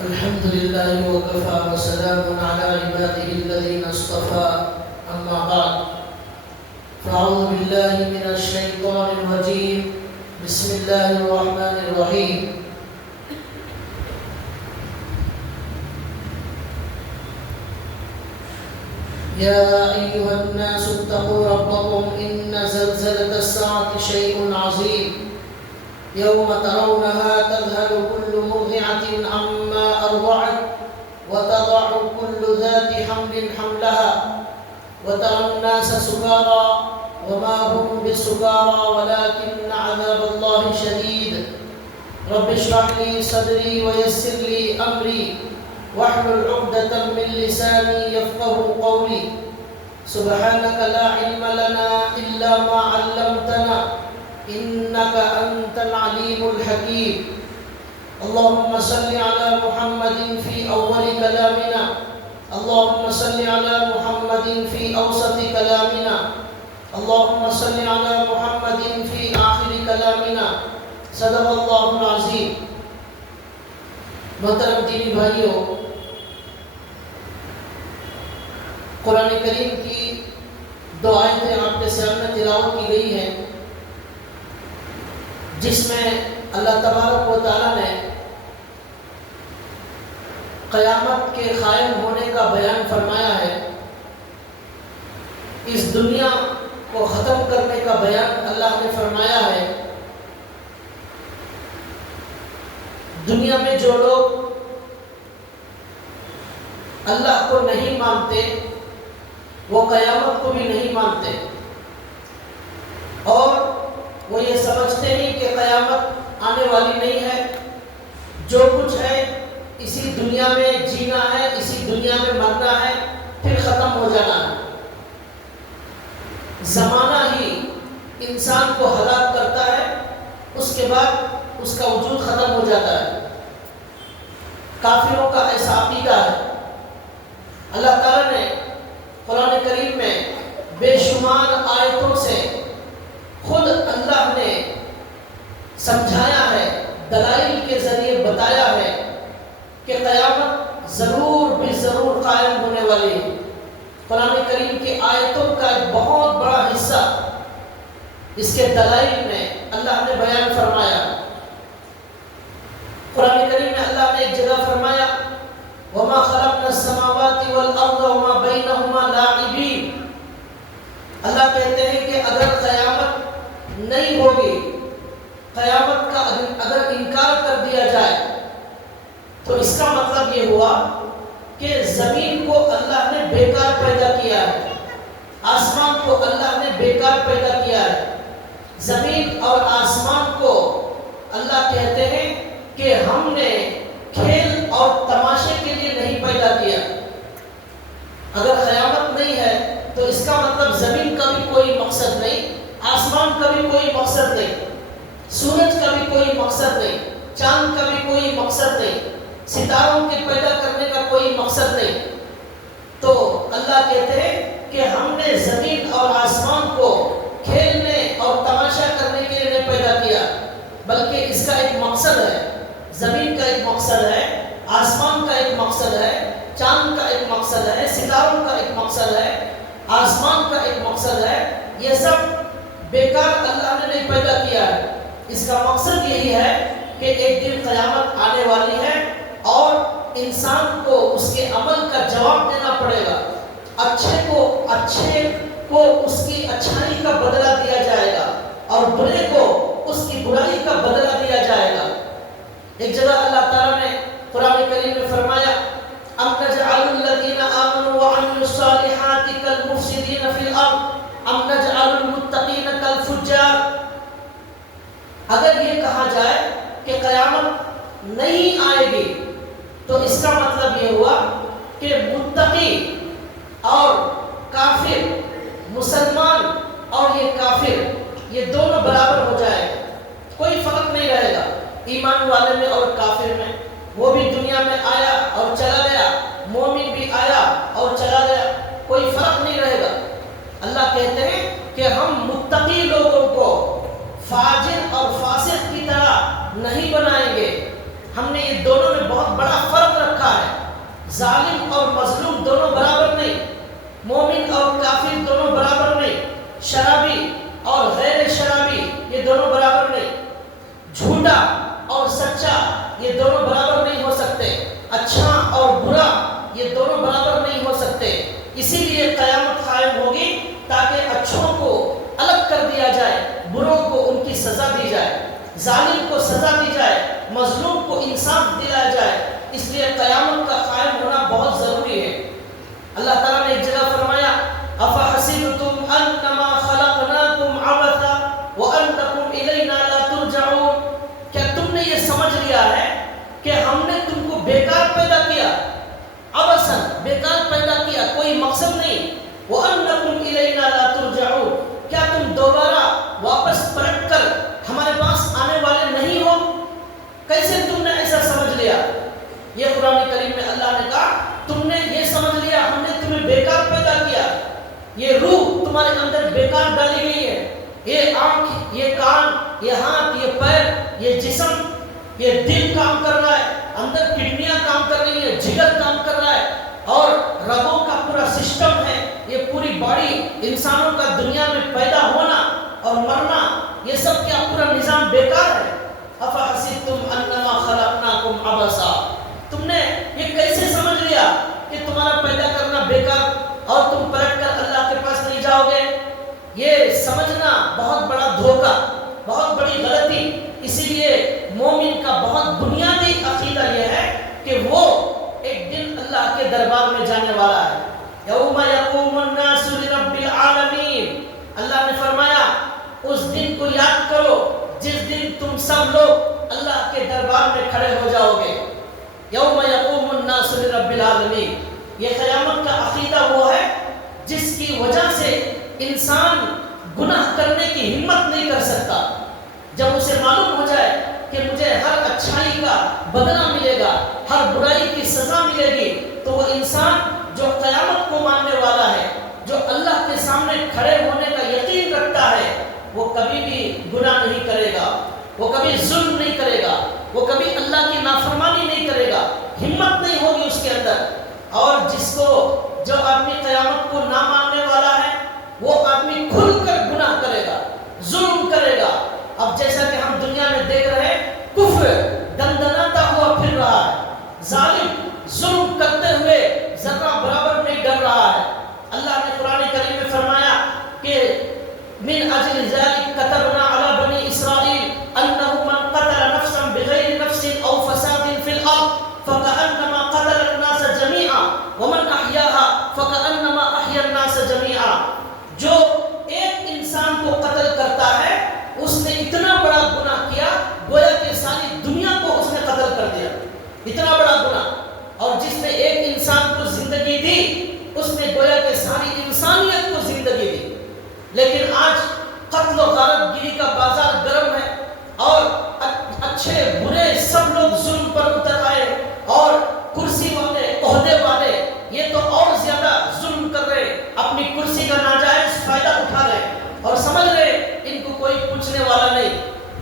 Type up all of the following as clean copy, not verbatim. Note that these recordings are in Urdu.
الحمد لله وكفى وسلام على عباده الذين اصطفى أما بعد فأعوذ بالله من الشيطان الرجيم بسم الله الرحمن الرحيم يا أيها الناس اتقوا ربكم إن زلزلة الساعة شيء عظيم يوم ترونها تذهل كل مرضعة عما أرضعت وتضع كل ذات حمل حملها وترى الناس سكارى وما هم بسكارى ولكن عذاب الله شديد رب اشرح لي صدري ويسر لي أمري واحلل عقدة من لساني يفقه قولي سبحانك لا علم لنا إلا ما علمتنا إنك أنت العليم الحكيم اللهم صل على محمد في أول كلامنا اللهم صل على محمد في أوسط كلامنا اللهم صل على محمد في آخر كلامنا صدق الله العظيم. محترم دینی بھائیوں، قرآن کریم کی دو آیتیں آپ کے سامنے تلاوت کی گئی ہیں جس میں اللہ تبارک و تعالیٰ نے قیامت کے قائم ہونے کا بیان فرمایا ہے، اس دنیا کو ختم کرنے کا بیان اللہ نے فرمایا ہے. دنیا میں جو لوگ اللہ کو نہیں مانتے وہ قیامت کو بھی نہیں مانتے اور وہ یہ سمجھتے نہیں کہ قیامت آنے والی نہیں ہے. جو کچھ ہے اسی دنیا میں جینا ہے، اسی دنیا میں مرنا ہے، پھر ختم ہو جانا ہے. زمانہ ہی انسان کو ہلاک کرتا ہے، اس کے بعد اس کا وجود ختم ہو جاتا ہے. کافروں کا ایسا عقیدہ ہے. اللہ تعالیٰ نے قرآن کریم میں بے شمار آیتوں سے خود اللہ نے سمجھایا ہے، دلائل کے ذریعے بتایا ہے کہ قیامت ضرور بھی ضرور قائم ہونے والی ہے. قرآن کریم کی آیتوں کا ایک بہت بڑا حصہ اس کے دلائل میں اللہ نے بیان فرمایا. قرآن کریم میں اللہ نے ایک جگہ فرمایا وَمَا خَلَقْنَا السَّمَاوَاتِ وَالْأَرْضَ وَمَا بَيْنَهُمَا لَاعِبِينَ. اللہ کہتے ہیں کہ اگر قیامت نہیں ہوگی، قیامت کا اگر انکار کر دیا جائے تو اس کا مطلب یہ ہوا کہ زمین کو اللہ نے بیکار پیدا کیا ہے، آسمان کو اللہ نے بیکار پیدا کیا ہے. زمین اور آسمان کو اللہ کہتے ہیں کہ ہم نے کھیل اور تماشے کے لیے نہیں پیدا کیا. اگر قیامت نہیں ہے تو اس کا مطلب زمین کا بھی کوئی مقصد نہیں، آسمان کا بھی کوئی مقصد نہیں، سورج کا بھی کوئی مقصد نہیں، چاند کا بھی کوئی مقصد نہیں، ستاروں کے پیدا کرنے کا کوئی مقصد نہیں. تو اللہ کہتے ہیں کہ ہم نے زمین اور آسمان کو کھیلنے اور تماشا کرنے کے لیے نہیں پیدا کیا، بلکہ اس کا ایک مقصد ہے. زمین کا ایک مقصد ہے، آسمان کا ایک مقصد ہے، چاند کا ایک مقصد ہے، ستاروں کا ایک مقصد ہے، آسمان کا ایک مقصد ہے. یہ سب بیکار اللہ نے نہیں پیدا کیا ہے. اس کا مقصد یہی ہے کہ ایک دن قیامت آنے والی ہے اور انسان کو اس کے عمل کا جواب دینا پڑے گا. اچھے کو اس کی اچھائی کا بدلہ دیا جائے گا اور برے کو اس کی برائی کا بدلہ دیا جائے گا. ایک جگہ اللہ تعالیٰ نے قرآن کریم میں فرمایا ام نجعل الذین آمنوا وعملوا الصالحات کالمفسدین فی الارض ام نجعل المتقین کالفجار. اگر یہ کہا جائے کہ قیامت نہیں آئے گی تو اس کا مطلب یہ ہوا کہ متقی اور کافر، مسلمان اور یہ کافر، یہ دونوں برابر ہو جائے گا. کوئی فرق نہیں رہے گا ایمان والے میں اور کافر میں. وہ بھی دنیا میں آیا اور چلا گیا، مومن بھی آیا اور چلا گیا، کوئی فرق نہیں رہے گا. اللہ کہتے ہیں کہ ہم متقی لوگوں کو فاجر اور فاسق کی طرح نہیں بنائیں گے، ہم نے یہ دونوں میں بہت بڑا فرق رکھا ہے۔ ظالم اور مظلوم دونوں برابر نہیں، مومن اور کافر دونوں برابر نہیں، شرابی اور غیر شرابی یہ دونوں برابر نہیں، جھوٹا اور سچا یہ دونوں برابر نہیں ہو سکتے، اچھا اور برا یہ دونوں برابر نہیں ہو سکتے۔ اسی لیے قیامت قائم ہوگی تاکہ اچھوں کو الگ کر دیا جائے، بروں کو ان کی سزا دی جائے، ظالم کو سزا دی جائے، مظلوم کو انصاف دلایا جائے۔ اس لیے قیامت کا قائم ہونا بہت ضروری ہے۔ اللہ تعالیٰ نے ایک جگہ فرمایا أَفَحَسِبْتُمْ أَنَّمَا خَلَقْنَاكُمْ عَبَثًا وَأَنَّكُمْ إِلَيْنَا لَا تُرْجَعُونَ، کیا تم نے یہ سمجھ لیا ہے کہ ہم نے تم کو بیکار پیدا کیا؟ عبثاً، بیکار پیدا کیا، کوئی مقصد نہیں۔ وَأَنَّكُمْ إِلَيْنَا لَا تُرْجَعُونَ، کیا تم دوبارہ واپس پلٹ کر ہمارے پاس آنے والے نہیں ہو؟ کیسے تم نے ایسا سمجھ لیا؟ یہ قرآن کریم میں اللہ نے کہا تم نے یہ سمجھ لیا ہم نے تمہیں بیکار پیدا کیا، یہ روح تمہارے اندر بیکار ڈالی گئی ہے، یہ آنکھ، یہ کان، یہ ہاتھ، یہ پیر، یہ جسم، یہ دل کام کر رہا ہے، اندر کڈنیاں کام کر رہی ہیں، جگر کام کر رہا ہے، اور رگوں کا پورا سسٹم ہے، یہ پوری باڈی، انسانوں کا دنیا میں پیدا ہونا اور مرنا، یہ سب کیا پورا نظام بیکار ہے؟ افحسبتم انما خلقناکم عبثا، تم نے یہ کیسے سمجھ لیا کہ تمہارا پیدا کرنا بیکار اور تم پلٹ کر اللہ کے پاس نہیں جاؤ گے؟ یہ سمجھنا بہت بڑا دھوکہ، بہت بڑی غلطی۔ اسی لیے مومن کا بہت بنیادی عقیدہ یہ ہے کہ وہ ایک دن اللہ کے دربار میں جانے والا ہے۔ یوم یقوم الناس لرب العالمین، اللہ نے فرمایا اس دن کو یاد کرو جس دن تم سب لوگ اللہ کے دربار میں کھڑے ہو جاؤ گے۔ یوم یقوم الناس لرب العالمین، یہ قیامت کا عقیدہ وہ ہے جس کی وجہ سے انسان گناہ کرنے کی ہمت نہیں کر سکتا۔ جب اسے معلوم ہو جائے کہ مجھے ہر اچھائی کا بدلہ ملے گا، ہر برائی کی سزا ملے گی، تو وہ انسان جو قیامت کو ماننے والا ہے، جو اللہ کے سامنے کھڑے ہونے کا یقین رکھتا ہے، وہ کبھی بھی گناہ نہیں کرے گا، وہ کبھی ظلم نہیں کرے گا، وہ کبھی اللہ کی نافرمانی نہیں کرے گا، ہمت نہیں ہوگی اس کے اندر۔ اور جس کو جو آدمی قیامت کو نہ ماننے والا ہے وہ آدمی کھل کر گناہ کرے گا، ظلم کرے گا۔ اب جیسا کہ ہم دنیا میں دیکھ رہے ہیں، کفر دندناتا ہوا پھر رہا ہے، ظالم ظلم کرتے ہوئے ذرہ برابر نہیں ڈر رہا ہے۔ اللہ نے قرآن کریم میں فرمایا کہ من اجل ذلك كتبنا على بني اسرائيل انه من قتل نفسا بغير نفس او فساد في الارض فكأنما قتل الناس جميعا ومن احياها فكأنما احيا الناس جميعا، جو ایک انسان کو قتل کرتا ہے اس نے اتنا بڑا گناہ کیا گویا کہ ساری دنیا کو اس نے قتل کر دیا، اتنا بڑا گناہ۔ اور جس نے ایک انسان کو زندگی دی اس نے گویا کہ ساری انسانیت کو زندگی دی۔ لیکن آج قتل و غارت گیری کا بازار گرم ہے اور اچھے برے سب لوگ ظلم پر اتر آئے، اور کرسی والے، عہدے والے یہ تو اور زیادہ ظلم کر رہے، اپنی کرسی کا ناجائز فائدہ اٹھا رہے اور سمجھ رہے ان کو کوئی پوچھنے والا نہیں،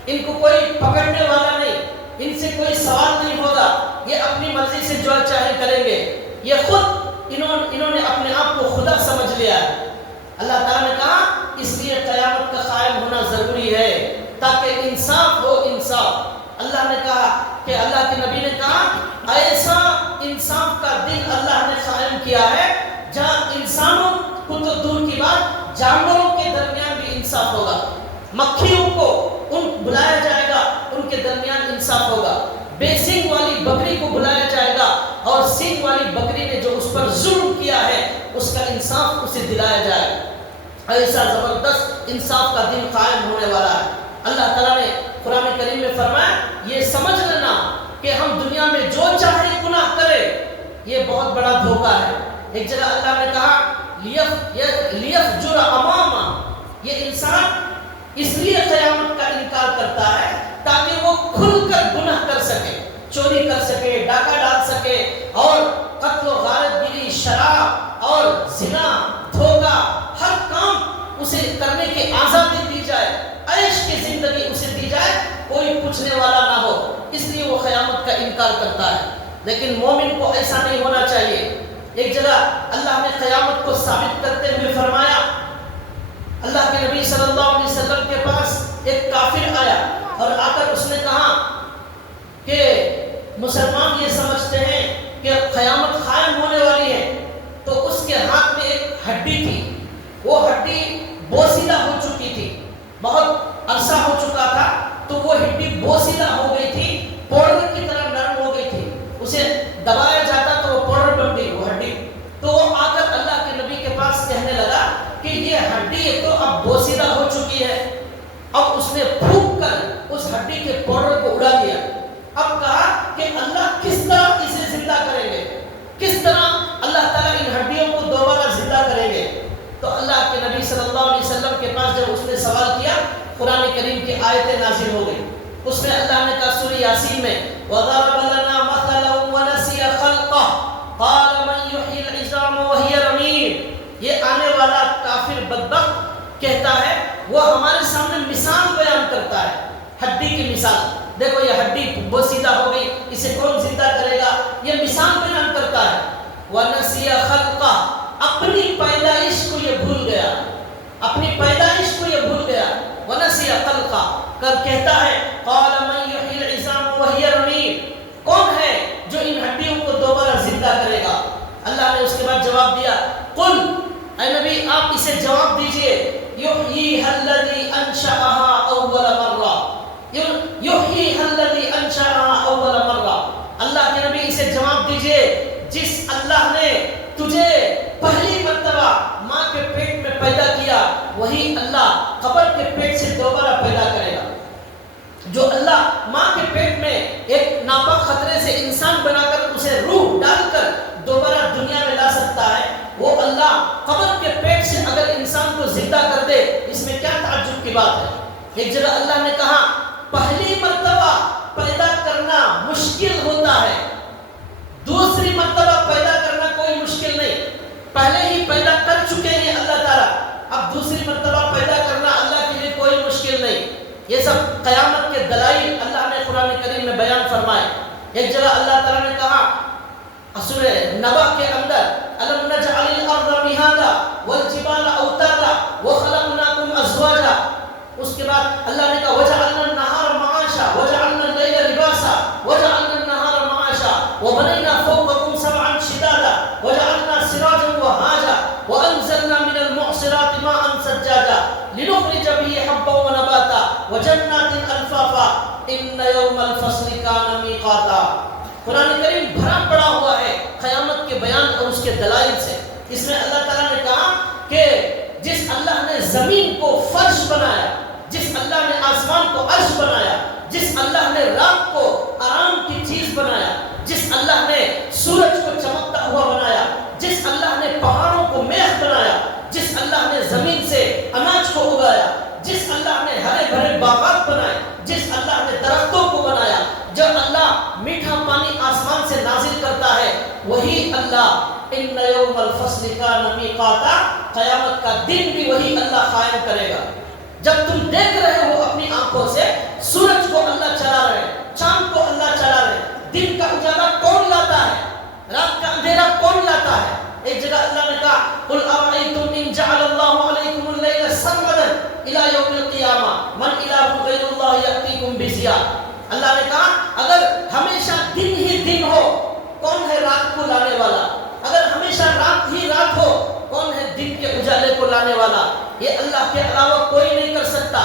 ان کو کوئی پکڑنے والا نہیں، ان سے کوئی سوال نہیں ہوگا، یہ اپنی مرضی سے جو چاہے کریں گے۔ یہ خود انہوں نے اپنے آپ کو خدا سمجھ لیا ہے۔ اللہ تعالیٰ نے کہا اس لیے قیامت کا قائم ہونا ضروری ہے تاکہ انصاف ہو، انصاف۔ اللہ نے کہا کہ اللہ کے نبی نے کہا ایسا انصاف کا دن اللہ نے قائم کیا ہے جہاں انسانوں کو تو دور کی بات جانوروں کے درمیان بھی انصاف ہوگا، مکھیوں کو ان بلایا جائے گا، ان کے درمیان انصاف ہوگا، بے سینگ والی بکری کو بلایا جائے گا اور سینگ والی بکری نے جو اس پر ظلم کیا ہے اس کا انصاف اسے دلایا جائے گا۔ ایسا زبردست انصاف کا دن قائم ہونے والا ہے۔ اللہ تعالیٰ نے قرآن کریم میں فرمایا یہ سمجھ لینا کہ ہم دنیا میں جو چاہے گناہ کرے یہ بہت بڑا دھوکہ ہے۔ ایک جگہ اللہ نے کہا لیفجر اماما، یہ انسان اس لیے قیامت کا انکار کرتا ہے تاکہ وہ کھل کر گناہ کر سکے، چوری کر سکے، ڈاکہ ڈال سکے، اور قتل و غارت گیری، شراب اور زنا، دھوکہ، ہر کام اسے کرنے کی آزادی دی جائے، عیش کی زندگی اسے دی جائے، کوئی پوچھنے والا نہ ہو۔ اس لیے وہ قیامت کا انکار کرتا ہے. لیکن مومن کو ایسا نہیں ہونا چاہیے. ایک جگہ اللہ نے قیامت کو ثابت کرتے ہوئے فرمایا, اللہ کے نبی صلی اللہ علیہ وسلم کے پاس ایک کافر آیا اور آ کر اس نے کہا کہ مسلمان یہ سمجھتے ہیں کہ قیامت قائم ہونے والی ہے. تو اس کے ہاتھ میں ایک ہڈی تھی, وہ ہڈی بوسیدہ ہو چکی تھی, بہت عرصہ ہو چکا تھا, تو وہ ہڈی بوسیدہ ہو گئی تھی, پاؤڈر کی طرح نرم ہو گئی تھی. اسے دبایا جاتا تو وہ پاؤڈر بن گئی وہ ہڈی. تو وہ آ کر اللہ کے نبی کے پاس کہنے لگا کہ یہ ہڈی تو اب بوسیدہ ہو چکی ہے. اب اس نے پھونک کر اس ہڈی کے پاؤڈر کو اڑا دیا. اب کہا کہ اللہ کس طرح اسے زندہ کریں گے, کس طرح اللہ تعالیٰ ان ہڈیوں کو دوبارہ زندہ کریں گے. تو اللہ کے نبی صلی اللہ علیہ وسلم کے پاس جب اس نے سوال کیا, قرآن کریم کی آیتیں نازل ہو گئی. اس میں اللہ نے کہا سورہ یاسین میں, وَضَرَبَ لَنَا مَثَلًا وَنَسِیَ خَلْقَهُ قَالَ مَنْ يُحْيِي الْعِظَامَ وَهِيَ رَمِيمٌ. یہ آنے والا کافر بدبخت کہتا ہے, وہ ہمارے سامنے مثال بیان کرتا ہے, ہڈی کی مثال. دیکھو یہ ہڈی بوسیدہ ہو گئی, اسے کون زندہ کرے گا, یہ مثال بیان کرتا ہے. وَنَسِیَ خَلْقَهُ, اپنی پیدائش کو یہ بھول گیا, اپنی پیدائش کو یہ بھول گیا. وَنَسِیَ خَلْقَهُ کر کہتا ہے, قَالَ مَنْ يُحْيِي الْعِظَامَ وَهِيَ رَمِيمٌ, کون ہے جو ان ہڈیوں کو دوبارہ زندہ کرے گا. اللہ نے اس کے بعد جواب دیا, قل, اے نبی آپ اسے جواب دیجئے, يُحْيِيهَا الَّذِي أَنشَأَهَا أَوَّلَ مَرَّةٍ, يُحْيِيهَا الَّذِي أَنشَأَهَا أَوَّلَ مَرَّةٍ. اللہ کے نبی اسے جواب دیجئے, جس اللہ نے تجھے پہلی مرتبہ ماں کے پیٹ میں پیدا کیا, وہی اللہ قبر کے پیٹ سے دوبارہ پیدا کرے گا. جو اللہ ماں کے پیٹ میں ایک ناپاک خطرے سے انسان بنا کر اسے روح ڈال کر دوبارہ دنیا میں لا سکتا ہے, وہ اللہ قبر کے پیٹ سے اگر انسان کو زندہ کر دے, اس میں کیا تعجب کی بات ہے. ایک جگہ اللہ نے کہا پہلی مرتبہ پیدا کرنا مشکل ہوتا ہے, دوسری مرتبہ پیدا کرنا کوئی مشکل نہیں. پہلے ہی پیدا کر چکے ہیں اللہ تعالیٰ, اب دوسری مرتبہ پیدا کرنا اللہ کے لیے کوئی مشکل نہیں. یہ سب قیامت کے دلائل اللہ نے قرآن کریم میں بیان فرمائے. ایک جگہ اللہ تعالیٰ نے کہا سورہ نبا کے اندر, أَلَمْ نَجْعَلِ الْأَرْضَ مِهَادًا وَالْجِبَالَ أَوْتَادًا وَخَلَقْنَاكُمْ أَزْوَاجًا. اس کے بعد اللہ نے کہا وَجَعَلْنَا النَّهَارَ مَعَاشًا وَجَعَلْنَا اللَّيْلَ لِبَاسًا وَجَعَلْنَا النَّهَارَ مَعَاشًا وَبَنَيْنَا فَوْقَكُمْ سَبْعًا شِدَادًا وَجَعَلْنَا سِرَاجًا وَهَّاجًا وَأَنزَلْنَا مِنَ الْمُعْصِرَاتِ مَاءً ثَجَّاجًا لِنُخْرِجَ بِهِ حَبًّا وَنَبَاتًا وَجَنَّاتٍ أَلْفَافًا إِنَّ يَوْمَ الْفَصْلِ كَانَ مِيقَاتًا. قرآن کریم بھرا پڑا ہوا ہے قیامت کے بیان اور اس کے دلائل سے. اس میں اللہ تعالیٰ نے کہا کہ جس اللہ نے زمین کو فرش بنایا, جس اللہ نے آسمان کو عرش بنایا, جس اللہ نے رات کو آرام کی چیز بنایا, جس اللہ نے سورج کو چمکتا ہوا بنایا, جس اللہ نے پہاڑوں کو میخ بنایا, جس اللہ نے زمین سے اناج کو اگایا, جس اللہ نے ہرے بھرے باغات بنائے, جس اللہ نے درختوں کو بنایا, جو اللہ میٹھا پانی آسمان سے نازل کرتا ہے, وہی اللہ ان یوم الفصل کان میقاتا, قیامت کا دن بھی وہی اللہ قائم کرے گا. جب تم دیکھ رہے ہو اپنی آنکھوں سے سورج کو اللہ چلا رہے, چاند کو اللہ چلا رہے, دن کا اجالا کون لاتا ہے, رات کا اندھیرا کون لاتا ہے. ایک جگہ اللہ نے کہا قل ارأیتم ان جعل اللہ علیکم اللیل سرمدا الی یوم القیامہ من الہ غیر اللہ یأتیکم بضیاء. اللہ نے کہا اگر ہمیشہ دن ہی دن ہو, کون ہے رات کو لانے والا, اگر ہمیشہ رات ہی رات ہو, کون ہے دن کے اجالے کو لانے والا. یہ اللہ کے علاوہ کوئی نہیں کر سکتا.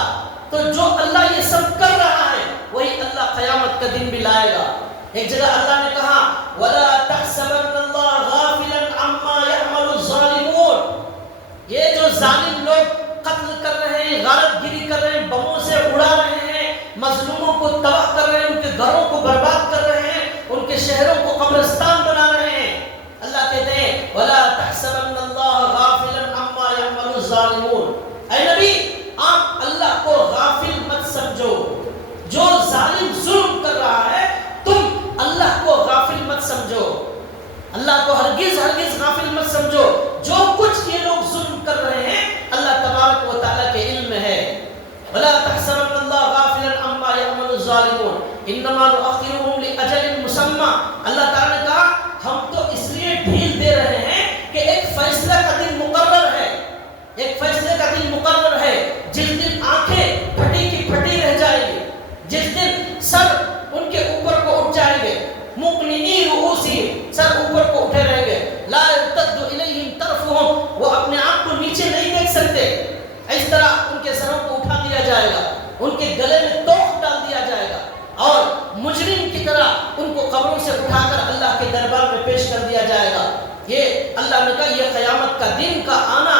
تو جو اللہ یہ سب کر رہا ہے وہی اللہ قیامت کا دن بھی لائے گا. ایک جگہ اللہ نے کہا وَلَا تَحْسَبَنَّ اللَّهَ غَافِلًا عَمَّا يَعْمَلُ الظَّالِمُونَ. یہ جو ظالم لوگ قتل کر رہے ہیں, غارت گیری کر رہے ہیں, بموں سے اڑا رہے ہیں, مظلوموں کو تباہ کر رہے ہیں, ان کے گھروں کو برباد کر رہے ہیں, ان کے شہروں کو قبرستان بنا رہے ہیں, اللہ کہتے ہیں وَلَا تَحْسَبَنَّ اللَّهَ غَافِلًا عَمَّا يَعْمَلُ الظَّالِمُونَ. اے نبی آپ اللہ کو غافل مت سمجھو. جو ظالم ظلم کر رہا ہے تم اللہ کو غافل مت سمجھو, اللہ کو ہرگز ہرگز غافل مت سمجھو. جو کچھ یہ لوگ ظلم کر رہے ہیں اللہ تبارک و تعالیٰ کے علم میں ہے. وَلَا تَحْسَبَنَّ اللَّهَ غَافِلًا عَمَّا يَعْمَلُ الظَّالِمُونَ نؤخرهم لأجل مسمى. اللہ تعالیٰ نے کہا ہم تو اس لیے ڈھیل دے رہے ہیں کہ ایک فیصلہ کا دن مقرر ہے، ایک فیصلے کا دن مقرر ہے، جس دن آنکھیں پھٹی کی پھٹی رہ جائیں گی، جس دن سر ان کے اوپر کو اٹھ جائیں گے، مقنعی رؤوسہم، سر اوپر کو اٹھے رہیں گے، لا یرتد الیہم طرفہم، وہ اپنے آپ کو نیچے نہیں دیکھ سکتے، اس طرح ان کے سروں کو اٹھا دیا جائے گا، ان کے گلے میں توق ڈال دیا جائے گا اور مجرم کی طرح ان کو قبروں سے اٹھا کر اللہ کے دربار میں پیش کر دیا جائے گا. یہ اللہ نے کہا یہ قیامت کا دن کا آنا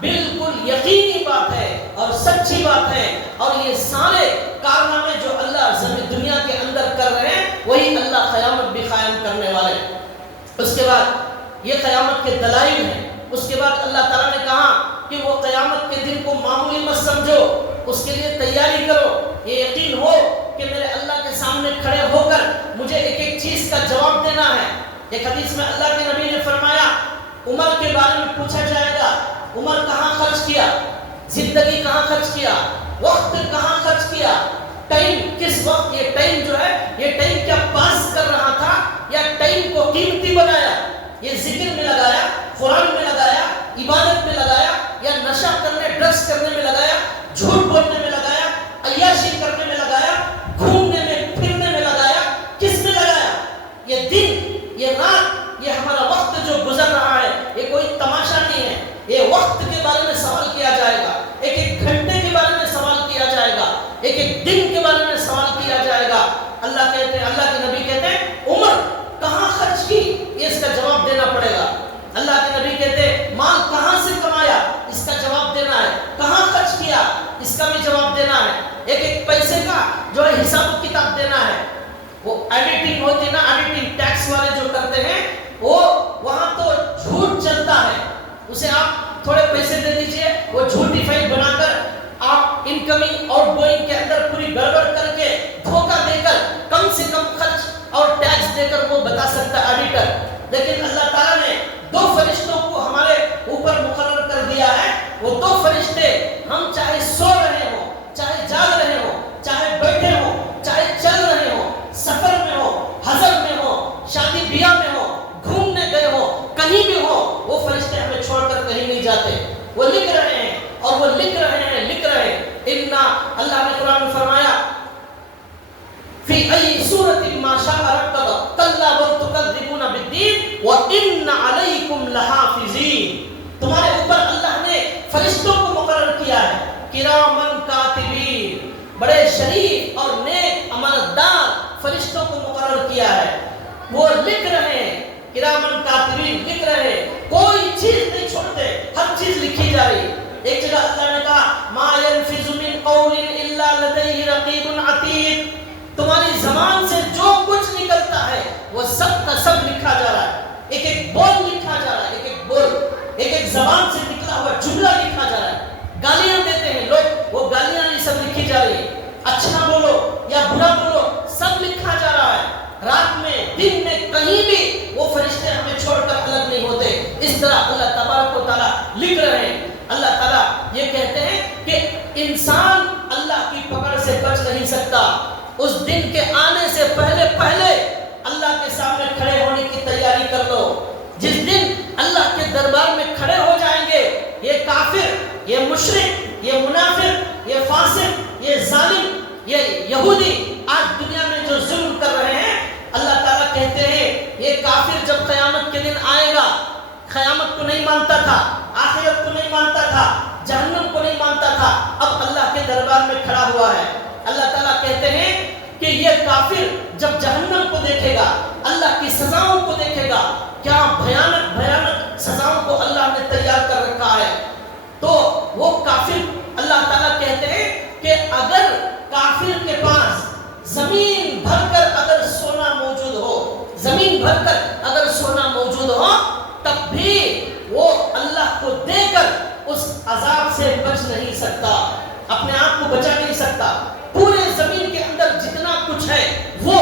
بالکل یقینی بات ہے اور سچی بات ہے، اور یہ سارے کارنامے جو اللہ زمین دنیا کے اندر کر رہے ہیں وہی اللہ قیامت بھی قائم کرنے والے ہیں. اس کے بعد یہ قیامت کے دلائل ہیں. اس کے بعد اللہ تعالیٰ نے کہا کہ وہ قیامت کے دن کو معمولی مت سمجھو، اس کے لیے تیاری کرو، یہ یقین ہو کہ میرے اللہ کے سامنے کھڑے ہو کر مجھے ایک ایک چیز کا جواب دینا ہے. ایک حدیث میں اللہ کے نبی نے فرمایا عمر کے بارے میں پوچھا جائے گا، عمر کہاں خرچ کیا، زندگی کہاں خرچ کیا، وقت کہاں خرچ کیا، ٹائم کس وقت، یہ ٹائم جو ہے یہ ٹائم کیا پاس کر رہا تھا یا ٹائم کو قیمتی بنایا، یہ ذکر میں لگایا، قرآن میں لگایا، عبادت میں لگایا، یا نشہ کرنے ڈرگس کرنے میں لگایا، جھوٹ بولنے میں لگایا، عیاشی کرنے میں لگایا، گھومنے میں پھرنے میں لگایا، کس میں لگایا؟ یہ دن، یہ رات، یہ ہمارا وقت جو گزر رہا ہے یہ کوئی تماشا نہیں ہے. یہ وقت کے بارے میں سوال کیا جائے گا، ایک ایک گھنٹے کے بارے میں سوال کیا جائے گا، ایک ایک دن کے بارے میں سوال کیا جائے گا. اللہ کہتے ہیں، اللہ کے نبی کہتے ہیں عمر کہاں خرچ کی، یہ اس کا جواب دینا پڑے گا. اللہ کے نبی کہتے ہیں مال کہاں سے کمایا، اس کا جواب دینا ہے. کہاں خرچ کیا، اس کا بھی جواب دینا ہے. ایک ایک پیسے کا جو ہے حساب و کتاب دینا ہے. وہ ایڈیٹنگ ہوتی ہے نا، ایڈیٹنگ ٹیکس والے جو کرتے ہیں وہ وہاں تو جھوٹ چلتا ہے، اسے آپ تھوڑے پیسے دے دیجئے، وہ جھوٹی فائل بنا کر آپ انکمنگ آؤٹ گوئنگ کے اندر پوری گڑبڑ کر کے دھوکہ دے کر کم سے کم خرچ اور ٹیکس دے کر وہ بتا سکتا ہے ایڈیٹر. لیکن اللہ تعالیٰ نے دو فرشتوں کو ہمارے اوپر مقرر کر دیا ہے. وہ دو فرشتے ہم چاہے سو رہے ہوں، چاہے جاگ رہے ہوں، چاہے بیٹھے ہوں، چاہے چل رہے ہوں، سفر میں ہو، حضر میں ہو، شادی بیاہ میں ہو، گھومنے گئے ہو، کہیں بھی ہو، وہ فرشتے ہمیں چھوڑ کر کہیں نہیں جاتے. وہ لکھ رہے ہیں اور وہ لکھ رہے ہیں، لکھ رہے ہیں. اللہ نے قرآن میں فرمایا فی ای صورت ما شاء رکب کلا بل تکذبون بالدین وان علیکم لحافظین. تمہارے اوپر اللہ نے فرشتوں کو مقرر کیا ہے، کرامن کاتبین، بڑے شریف اور نیک امانتدار فرشتوں کو مقرر کیا ہے. وہ لکھ رہے ہیں، کرامن کاتبین لکھ رہے ہیں، کوئی چیز نہیں چھوڑتے، ہر چیز لکھی جا رہی. ایک جگہ اللہ نے کہا ما ينفذ من قول الا لديه رقیب عتید. تمہاری زبان سے جو کچھ نکلتا ہے وہ سب کا سب لکھا جا رہا ہے. ایک ایک بول لکھا جا رہا ہے، ایک ایک بول، ایک ایک زبان سے نکلا ہوا جملہ لکھا جا رہا ہے. گالیاں دیتے ہیں لوگ، وہ گالیاں یہ سب لکھی جا رہی ہے. اچھا بولو یا برا بولو سب لکھا جا رہا ہے. رات میں دن میں کہیں بھی وہ فرشتے ہمیں چھوڑ کر الگ نہیں ہوتے. اس طرح اللہ تبارک و تعالیٰ لکھ رہے ہیں. اللہ تعالیٰ یہ کہتے ہیں کہ انسان اللہ کی پکڑ سے بچ نہیں سکتا. اس دن کے آنے سے پہلے پہلے اللہ کے سامنے کھڑے ہونے کی تیاری کر لو. جس دن اللہ کے دربار میں کھڑے ہو جائیں گے یہ کافر، یہ مشرک، یہ منافق، یہ فاسق، یہ ظالم، یہ یہودی آج دنیا میں جو ظلم کر رہے ہیں، اللہ تعالیٰ کہتے ہیں یہ کافر جب قیامت کے دن آئے گا، قیامت کو نہیں مانتا تھا، آخرت کو نہیں مانتا تھا، جہنم کو نہیں مانتا تھا، اب اللہ کے دربار میں کھڑا ہوا ہے. اللہ تعالیٰ کہتے ہیں کہ یہ کافر جب جہنم کو دیکھے گا، اللہ کی سزاؤں کو دیکھے گا، کیا بھیانک بھیانک سزاؤں کو اللہ نے تیار کر رکھا ہے، تو وہ کافر اللہ تعالیٰ کہتے ہیں کہ اگر کافر کے پاس زمین بھر کر اگر سونا موجود ہو، زمین بھر کر اگر سونا موجود ہو، تب بھی وہ اللہ کو دے کر اس عذاب سے بچ نہیں سکتا، اپنے آپ کو بچا نہیں سکتا. پورے زمین کے اندر جتنا کچھ ہے وہ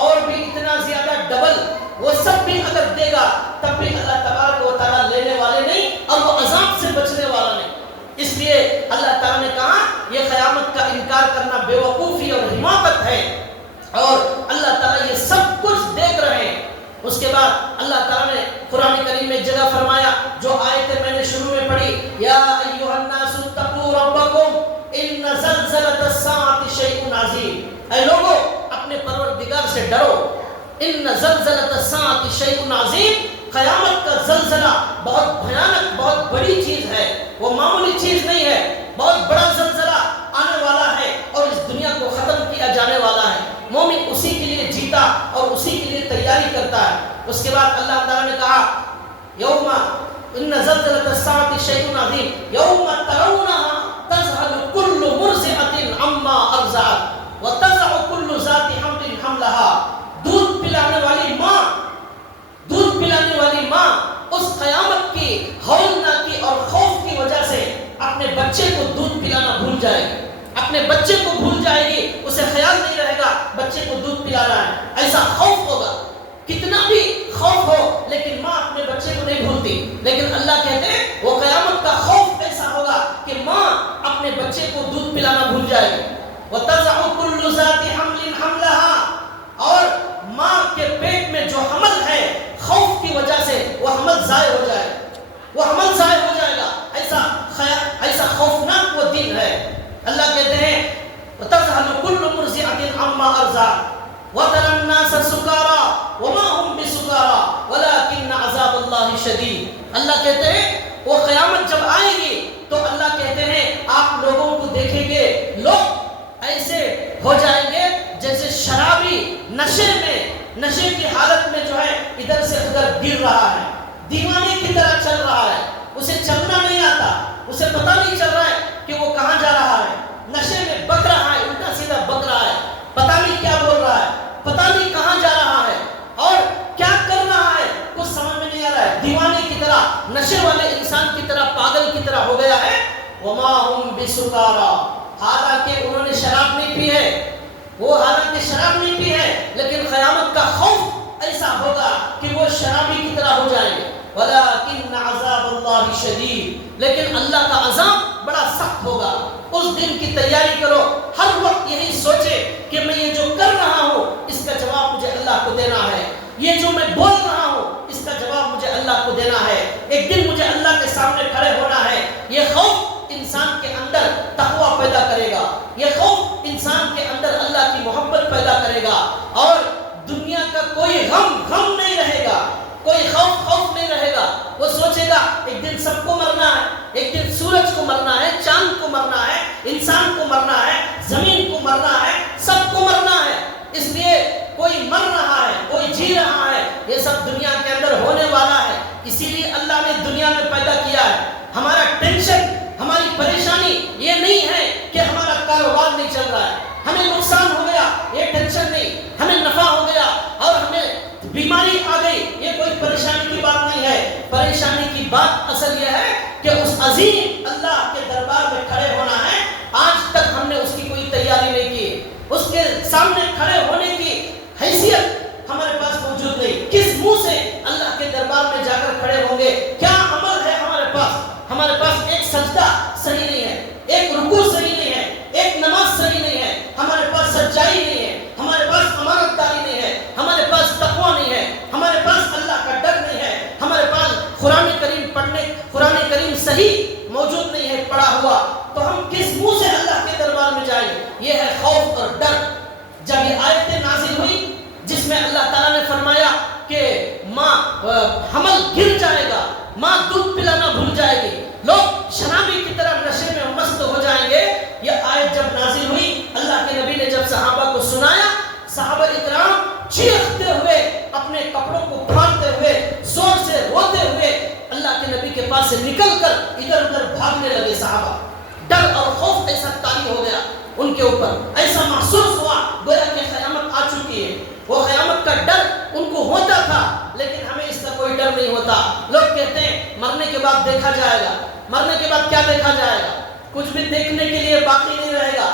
اور بھی اتنا زیادہ ڈبل وہ سب بھی اگر دے گا تب بھی اللہ تبارک و تعالیٰ لینے والے نہیں اور وہ عذاب سے بچنے والا نہیں. اس لیے اللہ تعالیٰ نے کہا یہ قیامت کا انکار کرنا بے وقوفی اور حماقت ہے. اور اس کے بعد اللہ تعالیٰ نے قرآن کریم میں ایک جگہ فرمایا جو آیت میں نے شروع میں پڑھی، یا ایھا الناس اتقوا ربکم ان زلزلۃ الساعۃ شیء عظیم، اے لوگو اپنے پروردگار سے ڈرو، ان زلزلۃ الساعۃ شیء عظیم، قیامت کا زلزلہ بہت بھیانک، بہت بڑی چیز ہے، وہ معمولی چیز نہیں ہے، بہت بڑا زلزلہ آنے والا ہے اور اس دنیا کو ختم کیا جانے والا ہے۔ مومن اسی کے لیے جیتا اور اسی کے لیے تیاری کرتا ہے۔ اس کے بعد اللہ تعالیٰ نے کہا یوم ان زلزلۃ الساعۃ شیء عظیم یوم ترونها تذهل كل مرضعۃ عما ارضعت وتضع كل ذات حمل حملها، دودھ پلانے والی ماں، دودھ پلانے والی ماں اس قیامت کی ہولناکی اور خوف کی وجہ سے اپنے بچے کو دودھ پلانا بھول جائے گی، اپنے بچے کو بھول جائے گی، اسے خیال نہیں رہے گا بچے کو دودھ پلا رہا ہے، ایسا خوف ہوگا، کتنا بھی خوف ہو لیکن ماں اپنے بچے کو نہیں بھولتی، لیکن اللہ کہتے ہیں وہ قیامت کا خوف ایسا ہوگا کہ ماں اپنے بچے کو دودھ پلانا بھول جائے گی۔ وَتَضَعُ كُلُّ ذَاتِ حَمْلٍ حَمْلَهَا، اور ماں کے پیٹ میں جو حمل ہے خوف کی وجہ سے وہ حمل ضائع ہو جائے گا، وہ حمل ضائع ہو جائے گا، ایسا خوفناک وہ دن ہے۔ اللہ کہتے ہیں وَتَذْهَلُ كُلُّ مُرْضِعَةٍ عَمَّا أَرْضَعَتْ وَتَرَى النَّاسَ سُكَارَىٰ وَمَا هُمْ بِسُكَارَىٰ وَلَٰكِنَّ عَذَابَ اللَّهِ شَدِيدٌ۔ اللہ کہتے ہیں وہ قیامت جب آئے گی تو اللہ کہتے ہیں آپ لوگوں کو دیکھیں گے، لوگ ایسے ہو جائیں گے جیسے شرابی نشے کی حالت میں جو ہے ادھر سے ادھر گر رہا ہے، دیوانے کی طرح چل رہا ہے، اسے چلنا نہیں آتا، اسے پتہ نہیں چل رہا ہے کہ وہ کہاں جا رہا ہے، نشے میں بک رہا ہے، الٹا سیدھا بک رہا ہے، پتہ نہیں کیا بول رہا ہے، پتہ نہیں کہاں جا رہا ہے اور کیا کر رہا ہے، کچھ سمجھ میں نہیں آ رہا ہے، دیوانے کی طرح، نشے والے انسان کی طرح، پاگل کی طرح ہو گیا ہے۔ وَمَا هُمْ بِسُكَارَىٰ، حالانکہ انہوں نے شراب نہیں پی ہے، وہ حالانکہ شراب نہیں پی ہے لیکن قیامت کا خوف ایسا ہوگا کہ وہ شرابی کی طرح ہو جائیں گے۔ وَلَٰكِنَّ عَذَابَ اللَّهِ شَدِيدٌ، لیکن اللہ کا عذاب بڑا سخت ہوگا۔ اس دن کی تیاری کرو، ہر وقت یہی سوچے کہ میں یہ جو کر رہا ہوں اس کا جواب مجھے اللہ کو دینا ہے، یہ جو میں بول رہا ہوں اس کا جواب مجھے اللہ کو دینا ہے، ایک دن مجھے اللہ کے سامنے کھڑے ہونا ہے۔ یہ خوف انسان کے اندر تقویٰ پیدا کرے گا، یہ خوف انسان کے اندر اللہ کی محبت پیدا کرے گا، اور دنیا کا کوئی غم نہیں رہے گا، کوئی خوف نہیں رہے گا۔ وہ سوچے گا ایک دن سب کو مرنا ہے، ایک دن سورج کو مرنا ہے، چاند کو مرنا ہے، انسان کو مرنا ہے، زمین کو مرنا ہے، سب کو مرنا ہے، اس لیے کوئی مر رہا ہے، کوئی جی رہا ہے، یہ سب دنیا کے اندر ہونے والا ہے۔ اسی لیے اللہ نے دنیا میں پیدا کیا ہے۔ ہمارا ٹینشن، ہماری پریشانی یہ نہیں ہے کہ ہمارا کاروبار نہیں چل رہا ہے، ہمیں نقصان ہو گیا، یہ ٹینشن نہیں، ہمیں نفع ہو گیا اور ہمیں بیماری آ گئی، یہ کوئی پریشانی کی بات نہیں ہے۔ پریشانی کی بات اصل یہ ہے کہ اس عظیم اللہ کے دربار میں کھڑے ہونا ہے، آج تک ہم نے اس کی کوئی تیاری نہیں کی، اس کے سامنے کھڑے ہونے کی حیثیت ہمارے پاس موجود نہیں۔ کس منہ سے اللہ کے دربار میں جا کر کھڑے ہوں گے؟ کیا عمل ہے ہمارے پاس ایک سجدہ صحیح نہیں ہے، ایک رکوع صحیح نہیں ہے، ایک نماز صحیح نہیں ہے، ہمارے پاس سچائی نہیں ہے، ہمارے پاس امانت داری نہیں ہے، ہمارے پاس تقویٰ نہیں ہے، ہمارے پاس اللہ کا ڈر نہیں ہے، ہمارے پاس قرآن کریم صحیح موجود نہیں ہے پڑھا ہوا، تو ہم کس منہ سے اللہ کے دربار میں جائیں؟ یہ ہے خوف اور ڈر۔ جب یہ آیتیں نازل ہوئی جس میں اللہ تعالیٰ نے فرمایا کہ ماں حمل گر جائے گا، ماں دودھ پلانا بھول جائے گی، لوگ شرابی کی طرح نشے میں مست ہو جائیں گے، یہ آیت جب نازل ہوئی اللہ کے نبی نے جب صحابہ کو سنایا، صحابہ اکرام چیختے ہوئے، اپنے کپڑوں کو پھاڑتے ہوئے، زور سے روتے ہوئے اللہ کے نبی کے پاس سے نکل کر ادھر ادھر بھاگنے لگے۔ صحابہ ڈر اور خوف ایسا طاری ہو گیا ان کے اوپر، ایسا محسوس ہوا گویا کہ قیامت آ چکی ہے۔ وہ قیامت کا ڈر ان کو ہوتا تھا لیکن ہمیں اس کا کوئی ڈر نہیں ہوتا۔ لوگ کہتے ہیں مرنے کے بعد دیکھا جائے گا، مرنے کے بعد کیا دیکھا جائے گا؟ کچھ بھی دیکھنے کے لیے باقی نہیں رہے گا،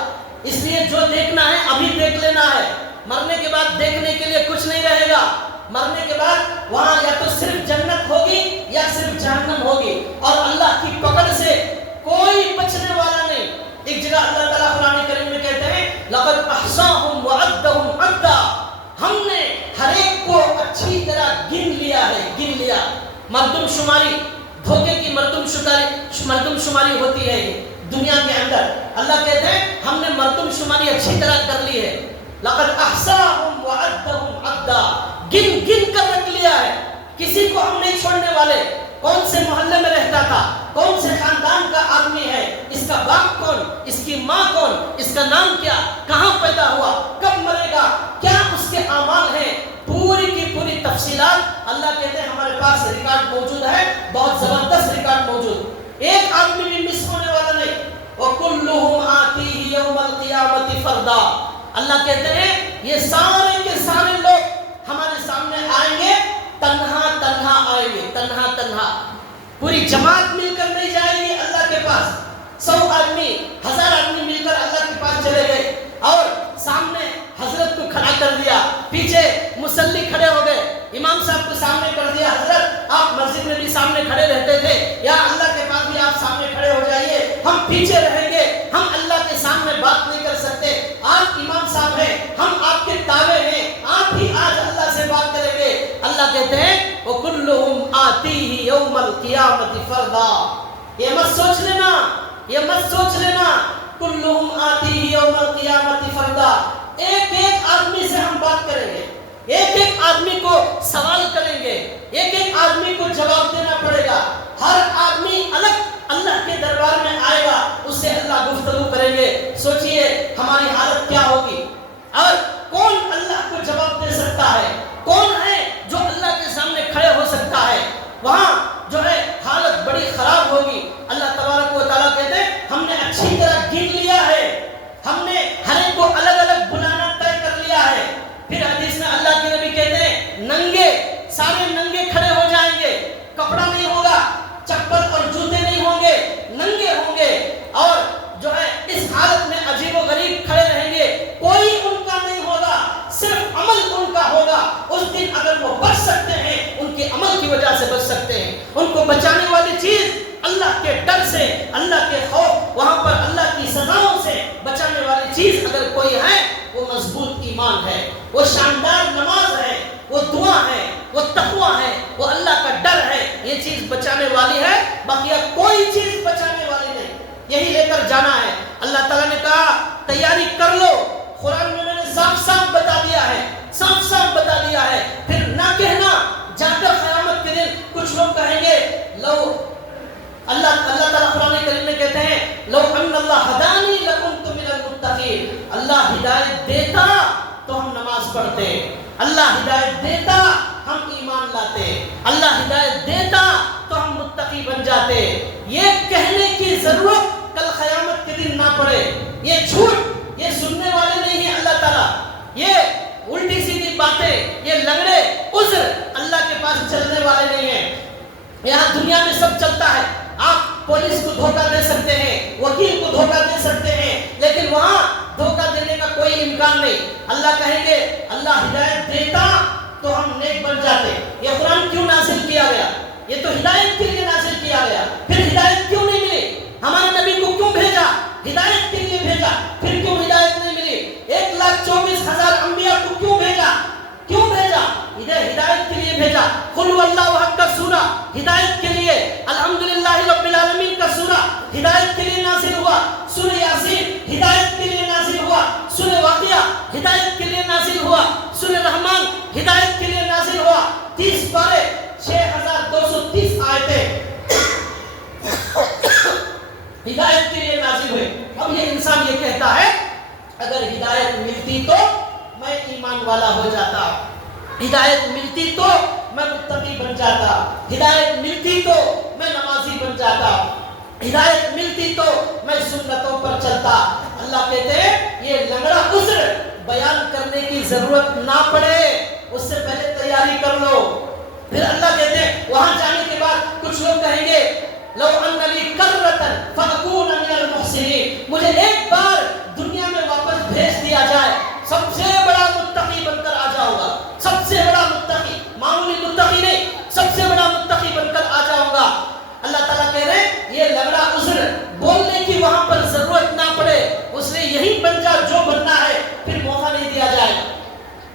اس لیے جو دیکھنا ہے ابھی دیکھ لینا ہے، مرنے کے بعد دیکھنے کے لیے کچھ نہیں رہے گا۔ مرنے کے بعد وہاں یا تو صرف جنت ہوگی یا صرف جہنم ہوگی، اور اللہ کی پکڑ سے کوئی بچنے والا نہیں۔ ایک جگہ اللہ تعالیٰ قرآن کریم میں کہتے ہیں لَقَدْ أَحْصَاهُمْ وَعَدَّهُمْ عَدًّا، ہم نے ہر ایک کو اچھی طرح گن لیا ہے، گن لیا. مردم شماری، دھوکے کی مردم شماری ہوتی ہے دنیا کے اندر. اللہ کہتے ہیں ہم نے مردم شماری اچھی طرح کر لی ہے. لقد احصاهم وعدهم عدا، گن گن کر رکھ لیا ہے. کسی کو ہم نہیں چھوڑنے والے. کون سے محلے میں رہتا تھا، کون سے خاندان کا آدمی ہے، اس کا باپ کون، اس کی ماں کون، اس کا نام کیا، کہاں پیدا ہوا، کب مرے گا، کیا اس کے اعمال ہیں، پوری کی پوری تفصیلات اللہ کہتے ہیں ہمارے پاس ریکارڈ موجود ہے. بہت زبردست ریکارڈ موجود. ایک آدمی بھی مس ہونے والا نہیں. وَكُلُّهُمْ آتِيهِ يَوْمَ الْقِيَامَةِ فَرْدًا. اللہ کہتے ہیں یہ سارے کے سارے لوگ ہمارے سامنے آئیں گے، تنہا تنہا آئیں گے، تنہا تنہا. پوری جماعت مل کر نہیں جائے گی اللہ کے پاس. 100 آدمی 1000 آدمی مل کر اللہ کے پاس چلے گئے اور سامنے حضرت کو کھڑا کر دیا، پیچھے مصلی کھڑے ہو گئے، امام صاحب کو سامنے کر دیا. حضرت آپ مسجد میں بھی سامنے کھڑے رہتے تھے، یا اللہ کے پاس بھی آپ سامنے کھڑے ہو جائیے، ہم پیچھے رہیں گے، ہم اللہ کے سامنے بات نہیں کر سکتے. آپ امام صاحب ہیں، ہم آپ کے تابع ہیں، آپ ہی آج اللہ سے بات کریں گے. اللہ کہتے ہیں وَكُلُّهُمْ آتِيهِ يَوْمَ الْقِيَامَةِ فَرْدًا. یہ مت سوچ لینا، یہ مت سوچ لینا. كُلُّهُمْ آتِيهِ يَوْمَ الْقِيَامَةِ فَرْدًا. ایک ایک آدمی سے ہم بات کریں گے، ایک ایک آدمی کو سوال کریں گے، ایک ایک آدمی کو جواب دینا پڑے گا. ہر آدمی الگ اللہ کے دربار میں آئے گا، اس سے اللہ گفتگو کریں گے. سوچئے ہماری حالت کیا ہوگی، اور کون اللہ کو جواب دے سکتا ہے، کون ہے جو اللہ کے سامنے کھڑے ہو سکتا ہے. وہاں جو ہے حالت بڑی خراب ہوگی. اللہ تبارک و تعالیٰ کہتے ہیں ہم نے اچھی طرح گن لیا ہے، ہم نے ہر ایک کو الگ الگ بلانا طے کر لیا ہے. پھر حدیث میں اللہ کے نبی کہتے ہیں ننگے، سارے ننگے کھڑے ہو جائیں گے، کپڑا نہیں ہوگا، چپل اور جوتے نہیں ہوں گے، ننگے ہوں گے، اور جو ہے اس حالت میں عجیب و غریب کھڑے رہیں گے. کوئی ان کا نہیں ہوگا، صرف عمل ان کا ہوگا. اس دن اگر وہ بچ سکتے ہیں ان کے عمل کی وجہ سے بچ سکتے ہیں. ان کو بچانے والی چیز اللہ کے ڈر سے، اللہ کے خوف، وہاں پر اللہ کی سزاؤں سے بچانے والی چیز اگر کوئی ہے وہ مضبوط ایمان ہے، وہ شاندار نماز ہے، وہ دعا ہے، وہ تقویٰ ہے، وہ اللہ کا ڈر ہے. یہ چیز بچانے والی ہے، باقی کوئی چیز بچانے والی نہیں. یہی لے کر جانا ہے. اللہ تعالیٰ نے کہا تیاری کر لو. قرآن میں نے صاف صاف بتا دیا ہے، صاف صاف بتا دیا ہے. پھر نہ کہنا جا کر قیامت کے دن کچھ لوگ کہیں گے لو اللہ تعالیٰ قرآن کریم میں کہتے ہیں لو ان اللہ ہدانی لکنت من المتقین. اللہ ہدایت دیتا تو ہم نماز پڑھتے، اللہ ہدایت دیتا ہم ایمان لاتے، اللہ ہدایت دیتا تو ہم متقی بن جاتے. یہ کہنے کی ضرورت کل قیامت کے دن نہ پڑے. یہ جھوٹ یہ سننے والے نہیں ہیں اللہ تعالیٰ. یہ الٹی سیدھی باتیں، یہ لنگڑے عذر اللہ کے پاس چلنے والے نہیں ہیں. یہاں دنیا میں سب چلتا ہے. آپ پولیس کو دھوکہ دے سکتے ہیں، وکیل کو دھوکہ دے سکتے ہیں، لیکن وہاں دھوکہ دینے کا کوئی امکان نہیں. اللہ کہیں گے اللہ ہدایت دیتا تو ہم نیک بن جاتے. یہ قرآن کیوں نازل کیا گیا؟ یہ تو ہدایت کے لیے نازل کیا گیا. پھر ہدایت کیوں نہیں ملی؟ ہمارے نبی کو کیوں بھیجا؟ ہدایت کے لیے بھیجا. پھر کیوں ہدایت نہیں ملی؟ 1,24,000 انبیاء کو کیوں بھیجا؟ کیوں بھیجا؟ ہدایت کے لیے بھیجا. قل هو اللہ احد کا سورہ ہدایت کے لیے، الحمدللہ رب العالمین کا سورہ ہدایت کے لیے نازل ہوا، سورہ یاسین ہدایت کے لیے نازل ہوا، سورہ واقعہ ہدایت کے لیے نازل ہوا، سورہ رحمان ہدایت کے لیے نازل ہوا. 30 پارے 6,230 آیتیں ہدایت کے لیے نازل ہوئے. اب یہ انسان یہ کہتا ہے اگر ہدایت ملتی تو میں ایمان والا ہو جاتا، ہدایت ملتی تو میں متقی بن جاتا، ہدایت ملتی تو میں نمازی بن جاتا، ہدایت ملتی تو میں سنتوں پر چلتا. اللہ کہتے ہیں یہ لنگڑا عذر بیان کرنے کی ضرورت نہ پڑے، اس سے پہلے تیاری کر لو. پھر اللہ کہتے ہیں وہاں جانے کے بعد کچھ لوگ کہیں گے لو ان لی کرۃ فاکون من المحسنین. مجھے ایک بار دنیا میں واپس بھیج دیا جائے، سب سے بڑا متقی بن کر آ جاؤں گا، سب سے بڑا متقی، معمولی متقی نہیں، سب سے بڑا متقی بن کر آ جاؤں گا. اللہ تعالیٰ کہہ رہے ہیں یہ لنگڑا عذر بولنے کی وہاں پر ضرورت نہ پڑے، اس نے یہی بن جا جو بننا ہے، پھر موقع نہیں دیا جائے.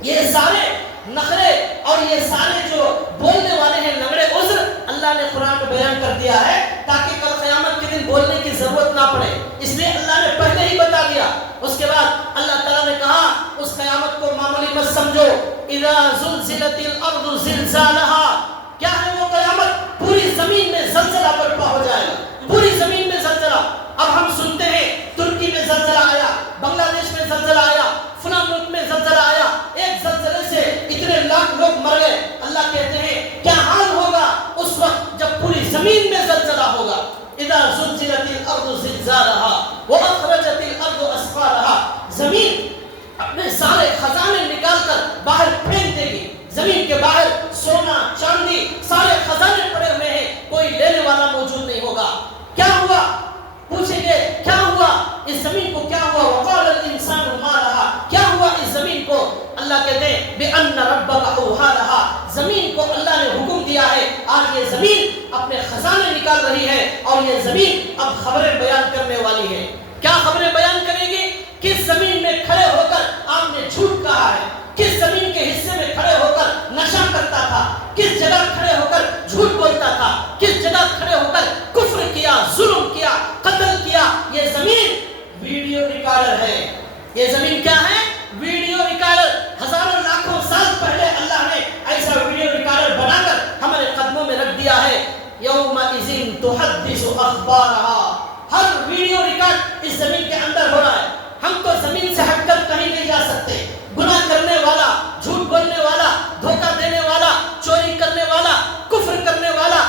یہ سارے نخرے اور یہ سارے جو بولنے والے ہیں لنگڑے عذر اللہ نے قرآن میں بیان کر دیا ہے تاکہ کل قیامت کے دن بولنے کی ضرورت نہ پڑے، اس لیے اللہ نے پہلے ہی بتا دیا۔ اس کے بعد اللہ تعالیٰ نے کہا اس قیامت کو معمولی مت سمجھو، اذا زلزلت الارض زلزالها، کیا ہے وہ قیامت؟ پوری زمین میں زلزلہ برپا ہو جائے گا، پوری زمین میں زلزلہ۔ اب ہم سنتے ہیں ترکی میں زلزلہ آیا، بنگلہ دیش میں زلزلہ آیا، فلاں ملک میں زلزلہ آیا، ایک زلزلے سے اتنے لاکھ لوگ مر گئے۔ اللہ کہتے ہیں کیا حال ہوگا اس وقت جب پوری زمین میں زلزلہ ہوگا؟ اذا زلزلت الارض زلزالها واخرجت الارض اثقالها، زمین اپنے سارے خزانے نکال کر باہر پھینک دے گی۔ زمین کے باہر سونا چاندی سارے خزانے پڑے ہوئے ہیں، کوئی لینے والا موجود نہیں ہوگا۔ کیا ہوا؟ پوچھیں گے کیا ہوا اس زمین کو؟ کیا ہوا؟ وقال الانسان ما لها، کیا ہوا اس زمین کو؟ اللہ کہتے ہیں بان ربک اوحی لها، زمین کو اللہ نے حکم دیا ہے، آج یہ زمین اپنے خزانے نکال رہی ہے اور یہ زمین اب خبریں بیان کرنے والی ہے۔ کیا خبریں بیان کرے گی؟ کس زمین میں کھڑے ہو کر آپ نے جھوٹ کہا ہے، کس زمین کے حصے میں کھڑے ہو کر نشہ کرتا تھا، کس جگہ کھڑے ہو کر جھوٹ بولتا تھا، کس جگہ کھڑے ہو کر کفر کیا، ظلم کیا، قتل کیا۔ یہ زمین ویڈیو ریکارڈر ہے۔ یہ زمین کیا ہے؟ Video recorder. ہزاروں لاکھوں سال پہلے اللہ نے ایسا ویڈیو ریکارڈر بنا کر ہمارے قدموں میں رکھ دیا ہے۔ یومئذ تحدث اخبارها، ہر ویڈیو ریکارڈ اس زمین کے اندر ہو رہا ہے۔ ہم تو زمین سے ہٹ کر کہیں نہیں جا سکتے۔ گناہ کرنے والا، جھوٹ بولنے والا، دھوکہ دینے والا، چوری کرنے والا، کفر کرنے والا،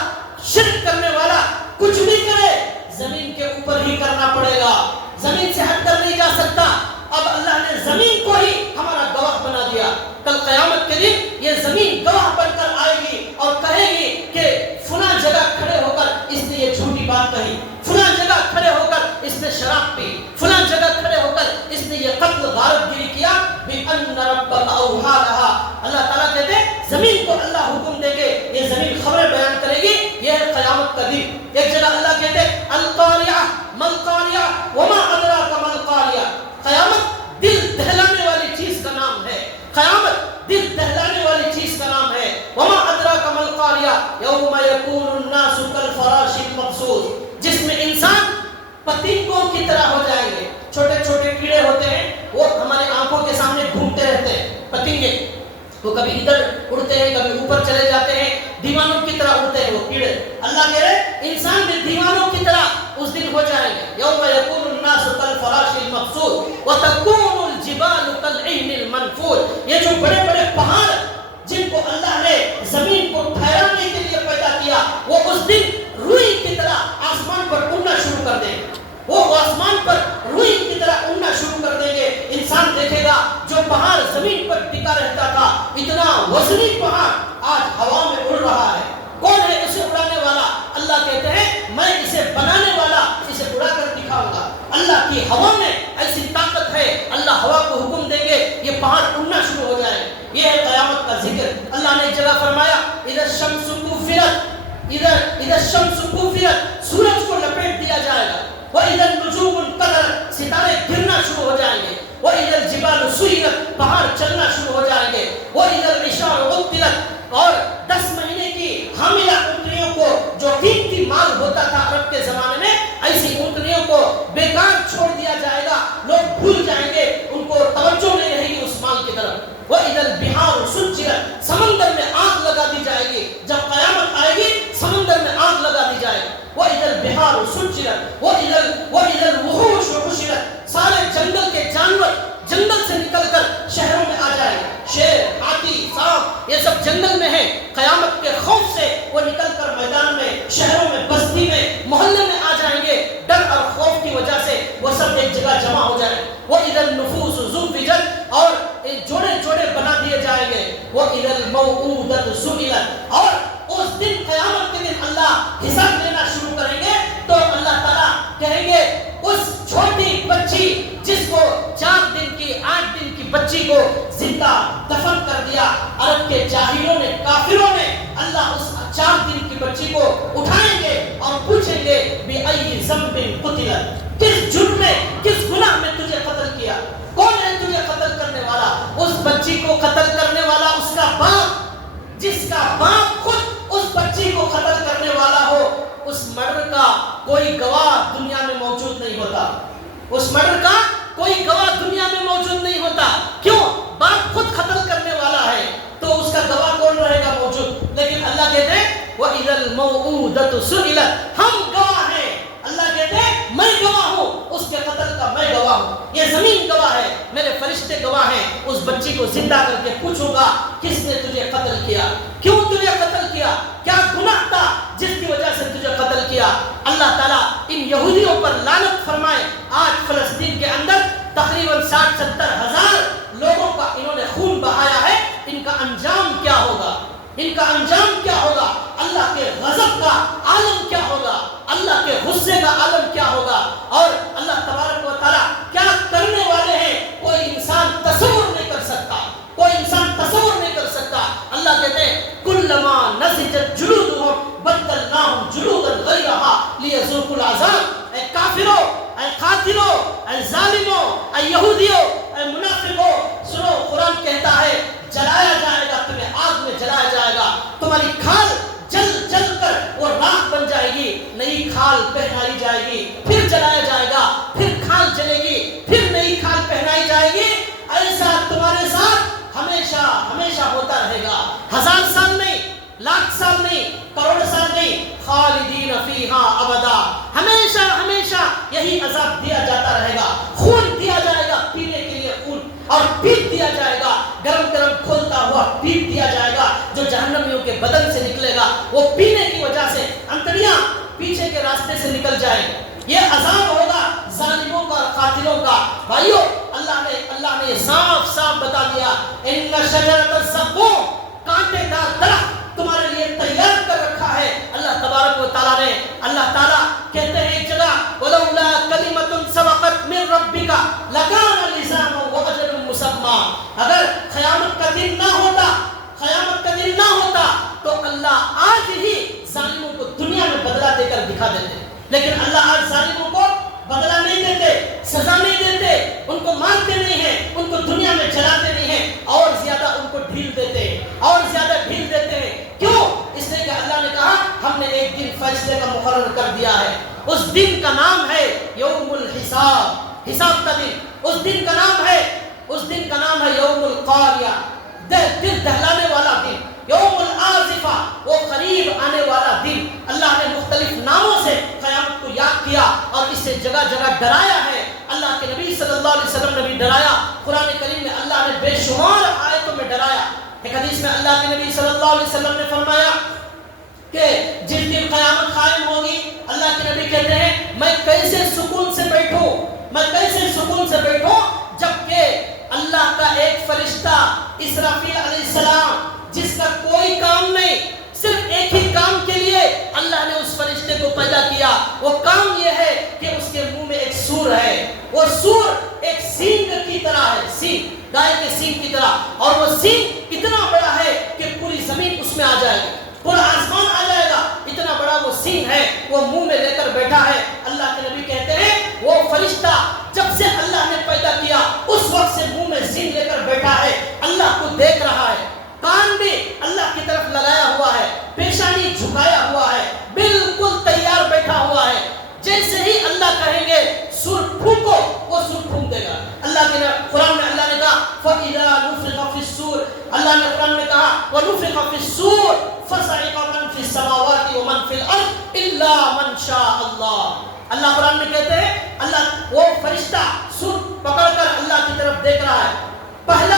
شرک کرنے والا کچھ بھی کرے زمین کے اوپر ہی کرنا پڑے گا، زمین سے ہٹ کر نہیں جا سکتا۔ اب اللہ نے زمین کو ہی ہمارا گواہ بنا دیا۔ کل قیامت کے دن یہ زمین گواہ بن کر آئے گی اور کہے گی کہ فلاں جگہ کھڑے ہو کر اس نے یہ جھوٹی بات کہی، فلاں جگہ کھڑے ہو کر اس نے شراب پی، فلاں جگہ کھڑے ہو کر اس نے یہ قتل غارت گیری کیا۔ بِأَنَّ رَبَّكَ أَوْحَىٰ لَهَا، اللہ تعالیٰ کہتے ہیں زمین کو اللہ حکم دے گے، یہ زمین خبریں بیان کرے گی۔ یہ ہے قیامت کا دن۔ ایک جگہ اللہ کہتے ہیں القاریہ ما القاریہ وما ادراک ما القاریہ، قیامت دل دہلانے والی چیز کا نام ہے، قیامت دل دہلانے والی چیز کا نام ہے۔ وما ادراک ما القاریہ یوم یکون الناس کالفراش المبثوث، جس میں انسان پتنگوں کی طرح ہو جائیں گے۔ چھوٹے چھوٹے کیڑے ہوتے ہیں، وہ ہمارے آنکھوں کے سامنے گھومتے رہتے ہیں، پتنگے، وہ کبھی ادھر اڑتے ہیں کبھی اوپر چلے جاتے ہیں، دیوانوں کی طرح اڑتے ہیں وہ کیڑے۔ اللہ کہہ رہے انسان بھی دیوانوں کی طرح اس دن ہو جائیں گے۔ یوم یکون الناس کالفراش المبثوث وتکون الجبال کالعہن المنفوش، یہ جو بڑے بڑے پہاڑ جن کو اللہ نے زمین کو ٹھہرانے کے لیے پیدا کیا، وہ اس دن روئی کی طرح آسمان پر اڑنا شروع کر دیں گے، وہ آسمان پر روئی کی طرح اڑنا شروع کر دیں گے۔ انسان دیکھے گا جو پہاڑ زمین پر ٹکا رہتا تھا، اتنا وزنی پہاڑ آج ہوا میں اڑ رہا ہے۔ کون ہے اسے اڑانے والا؟ اللہ کہتے ہیں میں اسے بنانے والا اسے اڑا کر دکھاؤں گا۔ اللہ کی ہوا میں ایسی طاقت ہے، اللہ ہوا کو حکم دیں گے یہ پہاڑ اڑنا شروع ہو جائے۔ یہ ہے قیامت کا ذکر۔ اللہ نے ایک جگہ فرمایا اذا الشمس كُوِّرَتْ، اذا الشمس كُوِّرَتْ، سورج کو لپیٹ دیا جائے گا۔ وَإِذَا النُّجُومُ انقَدَرَتْ، ستارے گرنا شروع ہو جائیں گے۔ وَإِذَا الْجِبَالُ سُيِّرَتْ، پہاڑ چلنا شروع ہو جائیں گے۔ وَإِذَا الْعِشَارُ عُطِّلَتْ، اور 10 مہینے کی حاملہ اونٹنیوں کو جو قیمتی مال ہوتا تھا عرب کے زمانے میں، ایسی اونٹنیوں کو بیکار چھوڑ دیا جائے گا، لوگ بھول جائیں گے، ان کو توجہ نہیں رہے گی اس مال کی طرف۔ وَإِذَا الْبِحَارُ سُجِّرَتْ، سمندر میں آگ لگا دی جائے گی۔ جب قیامت آئے گی سمندر میں آگ لگا دی جائے گی۔ وَإِذَا الْبِحَارُ سُجِّرَتْ وَإِذَا الْوُحُوشُ حُشِرَتْ، سارے جنگل کے جانور جنگل سے نکل کر شہروں میں آ جائیں گے، شیر، ہاتھی، سانپ، یہ سب جنگل میں ہیں۔ قیامت کے خوف سے وہ نکل کر میدان میں، شہروں میں، بستی میں، محلے میں آ جائیں گے۔ ڈر اور خوف کی وجہ سے وہ سب ایک جگہ جمع ہو جائیں۔ وَإِذَا النُّفُوسُ زُوِّجَتْ، اور جوڑے جوڑے بنا دیے جائیں گے۔ وَإِذَا الْمَوْءُودَةُ سُئِلَتْ، اور اس دن قیامت کے دن اللہ حساب لینا شروع کریں گے تو اللہ تعالیٰ کہیں گے اس چھوٹی بچی جس کو 4 دن کی 8 دن کی بچی کو زندہ دفن کر دیا، عرب کے جاہلوں نے، کافروں نے، اللہ اس 4 دن کی بچی کو اٹھائیں گے اور پوچھیں گے بِأَيِّ ذَنبٍ قُتِلَتْ، کس جرم میں، کس گناہ میں تجھے قتل کیا؟ کون ہے تجھے قتل کرنے والا؟ اس بچی کو قتل کرنے والا اس کا کوئی گواہ دنیا میں موجود نہیں ہوتا، اس مرڈر کا کوئی گواہ دنیا میں موجود نہیں ہوتا. کیوں؟ باپ خود قتل کرنے والا ہے تو اس کا گواہ کون رہے گا موجود؟ لیکن اللہ کہتے ہیں وَإِذَا الْمَوْءُودَةُ سُئِلَتْ، ہم گواہ ہیں. اللہ کہتے ہیں میں گواہ ہوں، اس کے قتل کا میں گواہ ہوں، یہ زمین گواہ ہے، میرے فرشتے گواہ ہیں. اس بچی کو زندہ کر کے پوچھوں گا کس نے تجھے قتل کیا، کیوں تجھے قتل کیا، کیا گناہ تھا جس کی وجہ سے تجھے قتل کیا. اللہ تعالیٰ ان یہودیوں پر لعنت فرمائے. آج فلسطین کے اندر تقریباً 60-70 ہزار لوگوں کا انہوں نے خون بہایا ہے. ان کا انجام کیا ہوگا؟ ان کا انجام کیا ہوگا؟ اللہ کے غضب کا عالم کیا ہوگا؟ اللہ کے غصے کا عالم کیا ہوگا؟ اور اللہ تبارک و تعالیٰ کیا کرنے والے ہیں کوئی انسان تصور نہیں کر سکتا، کوئی انسان تصور نہیں کر سکتا. اللہ کہتے ہیں کلما نضجت جلودہم بدلناہم جلودا غیرہا لیذوقوا العذاب. اے کافروں، اے قاتلوں، اے ظالموں، اے یہودیوں، اے منافقوں، سنو قرآن کہتا ہے جلایا جائے گا، تمہیں آگ میں جلایا جائے گا، تمہاری کھال جل جل کر وہ راکھ بن جائے گی، نئی کھال پہنائی جائے گی، پھر جلایا جائے گا، پھر کھال جلے گی، پھر نئی کھال پہنائی جائے گی. ایسا تمہارے ساتھ ہمیشہ ہمیشہ ہوتا رہے گا. 1000 سال نہیں، لاکھ سال نہیں، کروڑ سال نہیں، خالدین فیہا ابدا، ہمیشہ ہمیشہ یہی عذاب دیا جاتا رہے گا. خون دیا جائے گا پینے کے لیے، خون، اور پیپ دیا جائے گا، گرم گرم کھولتا ہوا پیپ دیا جائے گا جو جہنمیوں کے بدن سے نکلے گا. وہ پینے کی وجہ سے انتڑیاں پیچھے کے راستے سے نکل جائیں. یہ عذاب ہوگا ظالموں کا اور قاتلوں کا. بھائیو اللہ نے صاف صاف بتا دیا ان شجرۃ الزقوم، کانٹے دار درخت تمہارے لیے تیار کر رکھا ہے اللہ تبارک و تعالیٰ نے. اللہ تعالیٰ کہتے ہیں ایک جگہ ولولا کلمۃ سبقت من ربک لکان لزاما واجل مسمى، اگر قیامت کا دن نہ ہوتا، قیامت کا دن نہ ہوتا تو اللہ آج ہی ظالموں کو دنیا میں بدلہ دے کر دکھا دیتے. لیکن اللہ آج ظالموں کو بدلہ نہیں دیتے، سزا نہیں دیتے، ان کو مارتے نہیں ہیں، ان کو دنیا میں جلاتے نہیں ہیں، اور زیادہ ان کو ڈھیل دیتے ہیں، اور زیادہ ڈھیل دیتے ہیں. کیوں؟ اس لیے کہ اللہ نے کہا ہم نے ایک دن فیصلے کا مقرر کر دیا ہے. اس دن کا نام ہے یوم الحساب، حساب کا دن. اس دن کا نام ہے یوم القاریہ، دل دہلانے والا دن. یوم الآزفہ، وہ قریب آنے والا دن. اللہ نے مختلف ناموں سے قیامت کو یاد کیا اور اس سے جگہ جگہ ڈرایا ہے. اللہ کے نبی صلی اللہ علیہ وسلم نے بھی ڈرایا. قرآن کریم میں اللہ نے بے شمار آیتوں میں ڈرایا. ایک حدیث میں اللہ کے نبی صلی اللہ علیہ وسلم نے فرمایا کہ جس دن قیامت قائم ہوگی، اللہ کے نبی کہتے ہیں میں کیسے سکون سے بیٹھوں، میں کیسے سکون سے بیٹھوں، جبکہ اللہ کا ایک فرشتہ اسرافیل علیہ السلام جس کا کوئی کام نہیں، صرف ایک ہی کام کے لیے اللہ نے اس فرشتے کو پیدا کیا. وہ کام یہ ہے کہ اس کے منہ میں ایک سور ہے. وہ سور ایک سینگ کی طرح ہے، سینگ، گائے کے سینگ کی طرح، اور وہ سینگ اتنا بڑا ہے کہ پوری زمین اس میں آ جائے گی، پورا آسمان آ جائے گا، اتنا بڑا وہ سینگ ہے. وہ منہ میں لے کر بیٹھا ہے. اللہ کے نبی کہتے ہیں وہ فرشتہ جب سے اللہ نے پیدا کیا اس وقت سے منہ میں سینگ لے کر بیٹھا ہے، اللہ کو دیکھ رہا ہے، کان بھی اللہ کی طرف لگایا ہوا ہے، پیشانی جھکایا ہوا ہے، بالکل تیار بیٹھا ہوا ہے. جیسے ہی اللہ کہیں گے سور پھونکو، وہ سور پھونک دے گا. اللہ کے قرآن میں اللہ نے کہا فَإِذَا نُفِخَ فِي الصُّورِ، اللہ نے قرآن میں کہا وَنُفِخَ فِي الصُّورِ فَصَعِقَ مَن فِي السَّمَاوَاتِ وَمَن فِي الْأَرْضِ إِلَّا مَن شَاءَ اللَّهُ. اللہ قرآن میں کہتے ہیں اللہ وہ فرشتہ سور پکڑ کر اللہ کی طرف دیکھ رہا ہے. پہلا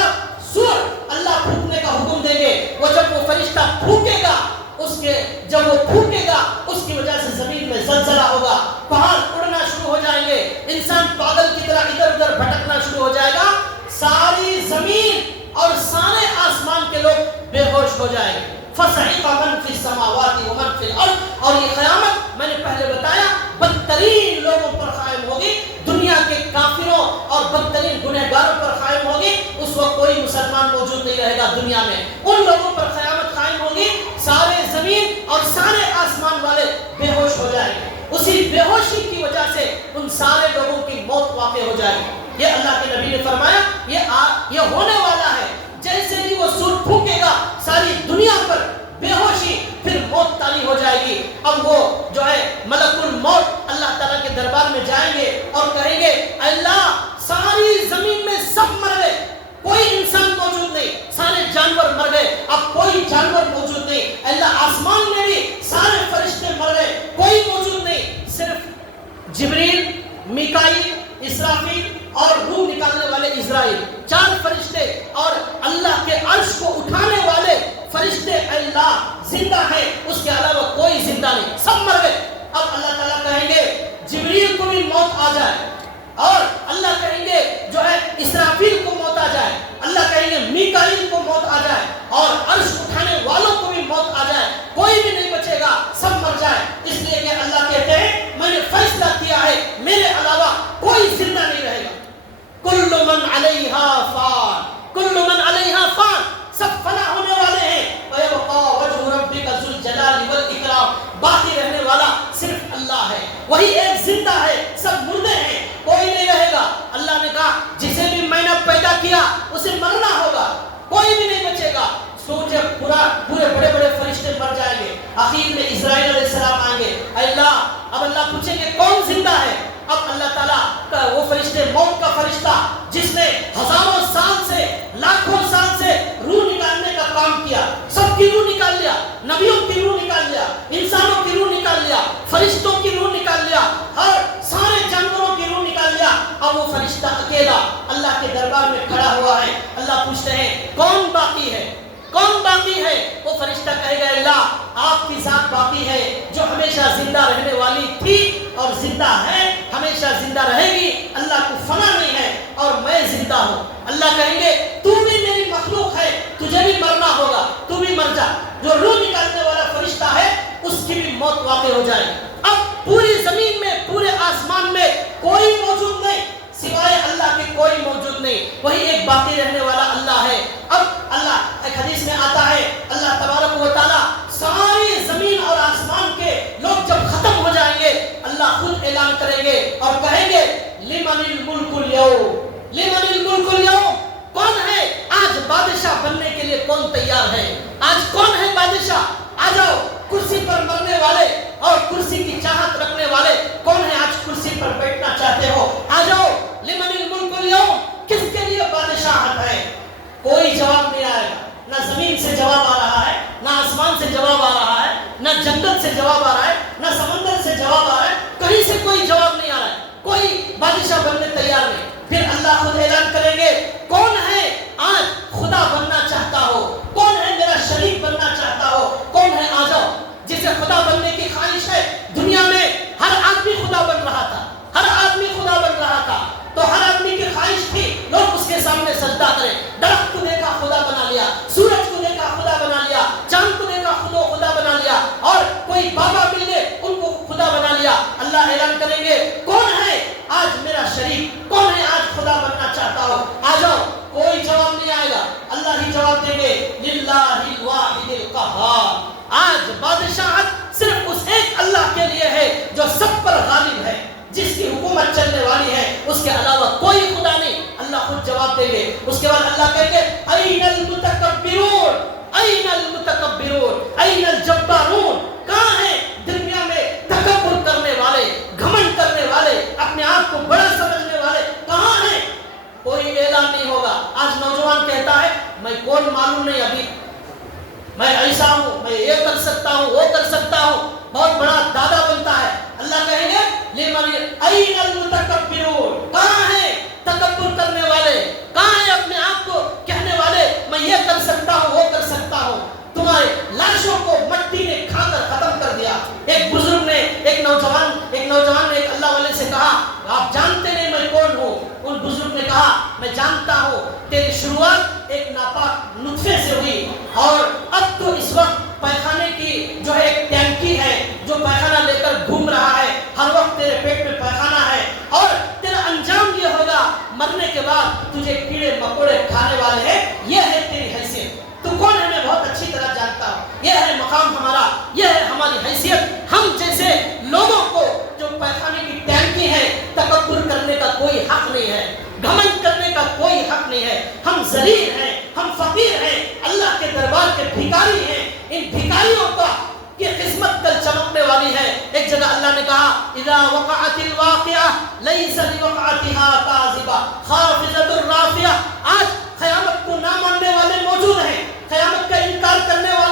سور اللہ پھونکنے کا حکم دیں گے. وہ جب وہ فرشتہ پھونکے گا، جب وہ پھونکے گا اس کی وجہ سے زمین میں زلزلہ ہوگا، پہاڑ اڑنا شروع ہو جائیں گے، انسان پاگل کی طرح ادھر ادھر بھٹکنا شروع ہو جائے گا، ساری زمین اور سارے آسمان کے لوگ بے ہوش ہو جائیں گے. فَصَعِقَ مَن فِي السَّمَاوَاتِ وَمَن فِي الْأَرْضِ، اور یہ قیامت میں نے پہلے بتایا بدترین لوگوں پر قائم ہوگی، دنیا کے کافروں اور بدترین گنہگاروں پر قائم ہوگی. اس وقت کوئی مسلمان موجود نہیں رہے گا دنیا میں. ان لوگوں پر قیامت قائم ہوگی، سارے زمین اور سارے آسمان والے بے ہوش ہو جائیں گے. اسی بے ہوشی کی وجہ سے ان سارے لوگوں کی موت واقع ہو جائے گی. یہ اللہ کے نبی نے فرمایا یہ ہونے والا ہے. جیسے ہی وہ سور پھونکے گا ساری دنیا پر بے ہوشی، پھر موت تاری ہو جائے گی. اب وہ جو ہے ملک الموت جانور موجود نہیں. اللہ آسمان میں بھی سارے فرشتے مر گئے, کوئی موجود نہیں, صرف جبریل, میکائیل, اسرافیل اور روح نکالنے والے اسرائیل, 4 فرشتے اور اللہ کے عرش کو اٹھانے والے فرشتے اللہ زندہ ہیں. اس کے علاوہ کوئی زندہ نہیں, سب مر گئے. اب اللہ تعالیٰ کہیں گے جبریل کو بھی موت آ جائے, اور اللہ کہیں گے جو ہے اسرافیل کو موت آ جائے, اللہ کہیں گے میکائیل کو موت آ جائے, اور عرش اٹھانے والوں کو بھی موت آ جائے, کوئی بھی نہیں بچے گا, سب مر جائے. اس لیے کہ اللہ کہتے ہیں میں نے فیصلہ کیا ہے میرے علاوہ کوئی زندہ نہیں رہے گا. کل من علیہا فان, کل من علیہا فان, سب فنا ہونے والے ہیں. وَيَبْقَى وَجْهُ رَبِّكَ ذُو الْجَلَالِ وَالْإِكْرَامِ, باقی رہنے والا صرف اللہ ہے, وہی ایک زندہ ہے, سب مردے ہیں, کوئی نہیں رہے گا. اللہ نے کہا جسے بھی میں نے پیدا کیا اسے مرنا ہوگا, کوئی بھی نہیں بچے گا. سوچے پورے بڑے بڑے فرشتے مر جائیں گے, آخر میں اسرائیل علیہ السلام آئیں گے. اللہ, اب اللہ پوچھیں گے کون زندہ ہے. اب اللہ تعالیٰ کا وہ فرشتے, موت کا فرشتہ جس نے ہزاروں سال سے, لاکھوں سال سے روح نکالنے کا کام کیا, سب کی روح نکال لیا, نبیوں کی روح نکال لیا, انسانوں کی روح نکال لیا, فرشتوں کی روح نکال لیا, ہر سارے جانوروں کی روح نکال لیا. اب وہ فرشتہ اکیلا اللہ کے دربار میں کھڑا ہوا ہے. اللہ پوچھتے ہیں کون باقی ہے, کون باقی ہے. وہ فرشتہ کہے گا اللہ آپ کی ذات باقی ہے جو ہمیشہ زندہ رہنے والی تھی اور زندہ ہے, ہمیشہ زندہ رہے گی. اللہ کو فنا نہیں ہے اور میں زندہ ہوں. اللہ کہیں گے تو بھی میری مخلوق ہے, تجھے بھی مرنا ہوگا, تو بھی مر جا. جو روح نکالنے والا فرشتہ ہے اس کی بھی موت واقع ہو جائے. اب پوری زمین میں, پورے آسمان میں کوئی موجود نہیں سوائے اللہ کے, کوئی موجود نہیں, وہی ایک باقی رہنے والا اللہ ہے. اب اللہ, ایک حدیث میں آتا ہے اللہ تبارک و تعالی ساری زمین اور آسمان کے لوگ جب ختم ہو جائیں گے اللہ خود اعلان کریں گے اور کہیں گے لمن الملک اليوم, لمن الملک اليوم, کون ہے آج بادشاہ بننے کے لیے, کون تیار ہے آج, کون ہے بادشاہ, آ جاؤ. کرسی پر مرنے والے اور کرسی کی چاہت رکھنے والے کون ہے آج کرسی پر بیٹھنا چاہتے ہو, آ جاؤ. لمن الملک اليوم, کس کے لیے بادشاہت ہے. کوئی جواب نہیں آئے گا, نہ زمین سے جواب آ رہا ہے, نہ آسمان سے جواب آ رہا ہے, نہ جنگل سے جواب آ رہا ہے, نہ سمندر سے جواب آ رہا ہے, کہیں سے کوئی جواب نہیں آ رہا ہے, کوئی بادشاہ بننے تیار نہیں. پھر اللہ خود اعلان کریں گے کون ہے آج خدا بننا چاہتا ہو, کون ہے میرا شریک بننا چاہتا ہو, کون ہے, آ جاؤ. جسے خدا بننے کی خواہش ہے, دنیا میں ہر آدمی خدا بن رہا تھا, ہر آدمی خدا بن رہا تھا, تو ہر آدمی کی خواہش تھی لوگ اس کے سامنے سجدہ کریں. درخت کو دیکھا خدا بنا لیا, سورج کو دیکھا خدا بنا لیا, چاند کو دیکھا خدا بنا لیا, اور کوئی بابا مل گئے ان کو خدا بنا لیا. اللہ اعلان کریں گے کون ہے آج میرا شریک, کون ہے آج خدا بننا چاہتا ہو, آ جاؤ. کوئی جواب نہیں آئے گا, اللہ ہی جواب دیں گے للہ الواحد القہار. آج بادشاہت صرف اس ایک اللہ کے لیے ہے جو سب پر غالب ہے, جس کی حکومت چلنے والی ہے, اس کے علاوہ کوئی خدا نہیں. اللہ خود جواب دیں گے. اس کے بعد اللہ کہیں گے این المتکبرون, این المتکبرون, این الجبارون, کہاں ہیں دنیا میں تکبر کرنے والے, گھمنڈ کرنے والے, اپنے آپ کو بڑا سمجھنے والے, کہاں ہیں. کوئی اعلان نہیں ہوگا. آج نوجوان کہتا ہے میں کون معلوم نہیں, ابھی میں ایسا ہوں, میں یہ کر سکتا ہوں, وہ کر سکتا ہوں, بہت بڑا دادا بنتا ہے. اللہ کہیں گے لمن این المتکبرون, کہاں ہیں تکبر کرنے والے, کہاں ہیں اپنے آپ کو کہنے والے میں یہ کر سکتا ہوں, وہ کر سکتا ہوں. تمہارے لاشوں کو مٹی نے کھا کر ختم کر دیا. ایک بزرگ نے, ایک نوجوان نے ایک اللہ والے سے کہا آپ جانتے نہیں میں کون ہوں. ان بزرگ نے کہا میں جانتا ہوں, تیری شروعات ایک ناپاک نطفے سے ہوئی, اور اب تو اس وقت پیخانے کی جو ہے ایک ٹینکی ہے جو پیخانہ لے کر گھوم رہا ہے, ہر وقت تیرے پیٹ میں پیخانہ ہے, اور تیرا انجام یہ ہوگا مرنے کے بعد تجھے کیڑے مکوڑے کھانے والے ہیں. یہ ہے تیری حیثیت. تو کون ہے میں بہت اچھی طرح جانتا ہوں, یہ ہے مقام ہمارا, یہ ہے ہماری حیثیت. ہم جیسے لوگوں کو جو پیخانے کی ٹینکی ہے تکبر کرنے کا کوئی حق نہیں ہے, گھمنڈ کرنے کا کوئی حق نہیں ہے. ہم ذلیل ہیں, ہم فقیر ہیں, اللہ کے دربار کے بھکاری ہیں. ان بھکاریوں کا کی قسمت کل چمکنے والی ہے. ایک جگہ اللہ نے کہا اذا وقعت الواقعہ لیس لوقعتها کاذبہ خافضۃ رافعہ. آج قیامت کو نہ ماننے والے موجود ہیں, قیامت کا انکار کرنے والے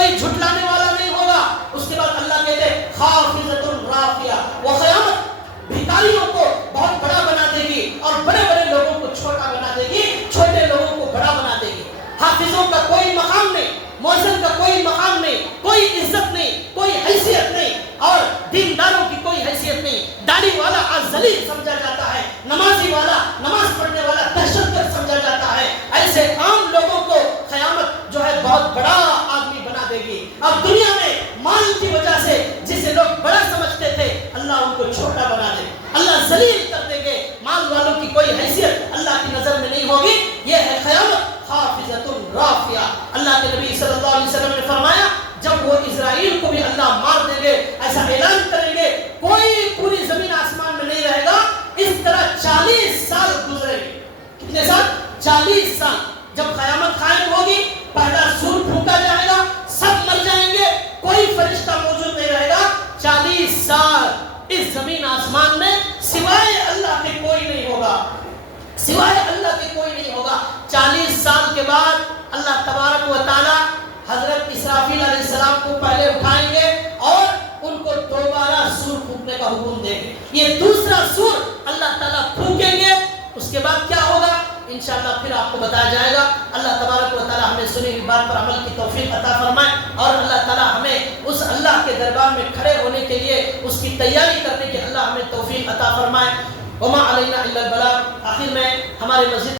کوئی جھٹلانے والا نہیں ہوگا. اس کے بعد اللہ کہتے ہیں خافضۃ رافعہ، وہ قیامت بھکاریوں کو بہت بڑا بنا دے گی اور بڑے بڑے لوگوں کو چھوٹا بنا دے گی، چھوٹے لوگوں کو بڑا بنا دے گی. حافظوں کا کوئی مقام نہیں، مؤذن کا کوئی مقام نہیں، کوئی عزت نہیں، کوئی حیثیت نہیں، اور دینداروں کی کوئی حیثیت نہیں. داڑھی والا آج ذلیل سمجھا جاتا ہے، نمازی والا، نماز پڑھنے والا دہشت گرد سمجھا جاتا ہے. ایسے عام لوگوں کو قیامت جو ہے بہت بڑا آدمی بنا دے گی. اب دنیا میں مال کی وجہ سے جسے لوگ بڑا سمجھتے تھے، اللہ ان کو چھوٹا بنا دے، اللہ ذلیل کر دیں گے. مال والوں کی کوئی حیثیت اللہ کی نظر میں نہیں ہوگی. یہ ہے قیامت خافضۃ رافعہ. اللہ کے نبی صلی اللہ علیہ وسلم نے فرمایا جب وہ اسرائیل کو بھی اللہ مار دیں گے، ایسا اعلان کریں گے کوئی پوری زمین آسمان میں نہیں رہے گا. اس طرح 40 سال گزرے گے. کتنے سال؟ 40 سال. جب قیامت قائم ہوگی، پہلا سور پھونکا جائے گا، سب مر جائیں گے، کوئی فرشتہ موجود نہیں رہے گا. 40 سال اس زمین آسمان میں سوائے اللہ کے کوئی نہیں ہوگا، سوائے اللہ کے کوئی نہیں ہوگا. 40 سال کے بعد اللہ تبارک و تعالی حضرت اسرافیل علیہ السلام کو پہلے اٹھائیں گے اور ان کو دوبارہ سور پھونکنے کا حکم دیں گے. یہ دوسرا سور اللہ تعالیٰ پھونکیں گے. اس کے بعد کیا ہوگا انشاءاللہ پھر آپ کو بتایا جائے گا. اللہ تبارک و تعالیٰ ہمیں سنی ہوئی بات پر عمل کی توفیق عطا فرمائے، اور اللہ تعالیٰ ہمیں اس اللہ کے دربار میں کھڑے ہونے کے لیے اس کی تیاری کرنے کی اللہ ہمیں توفیق عطا فرمائے. وما علینا الا البلاغ. آخر میں ہمارے مسجد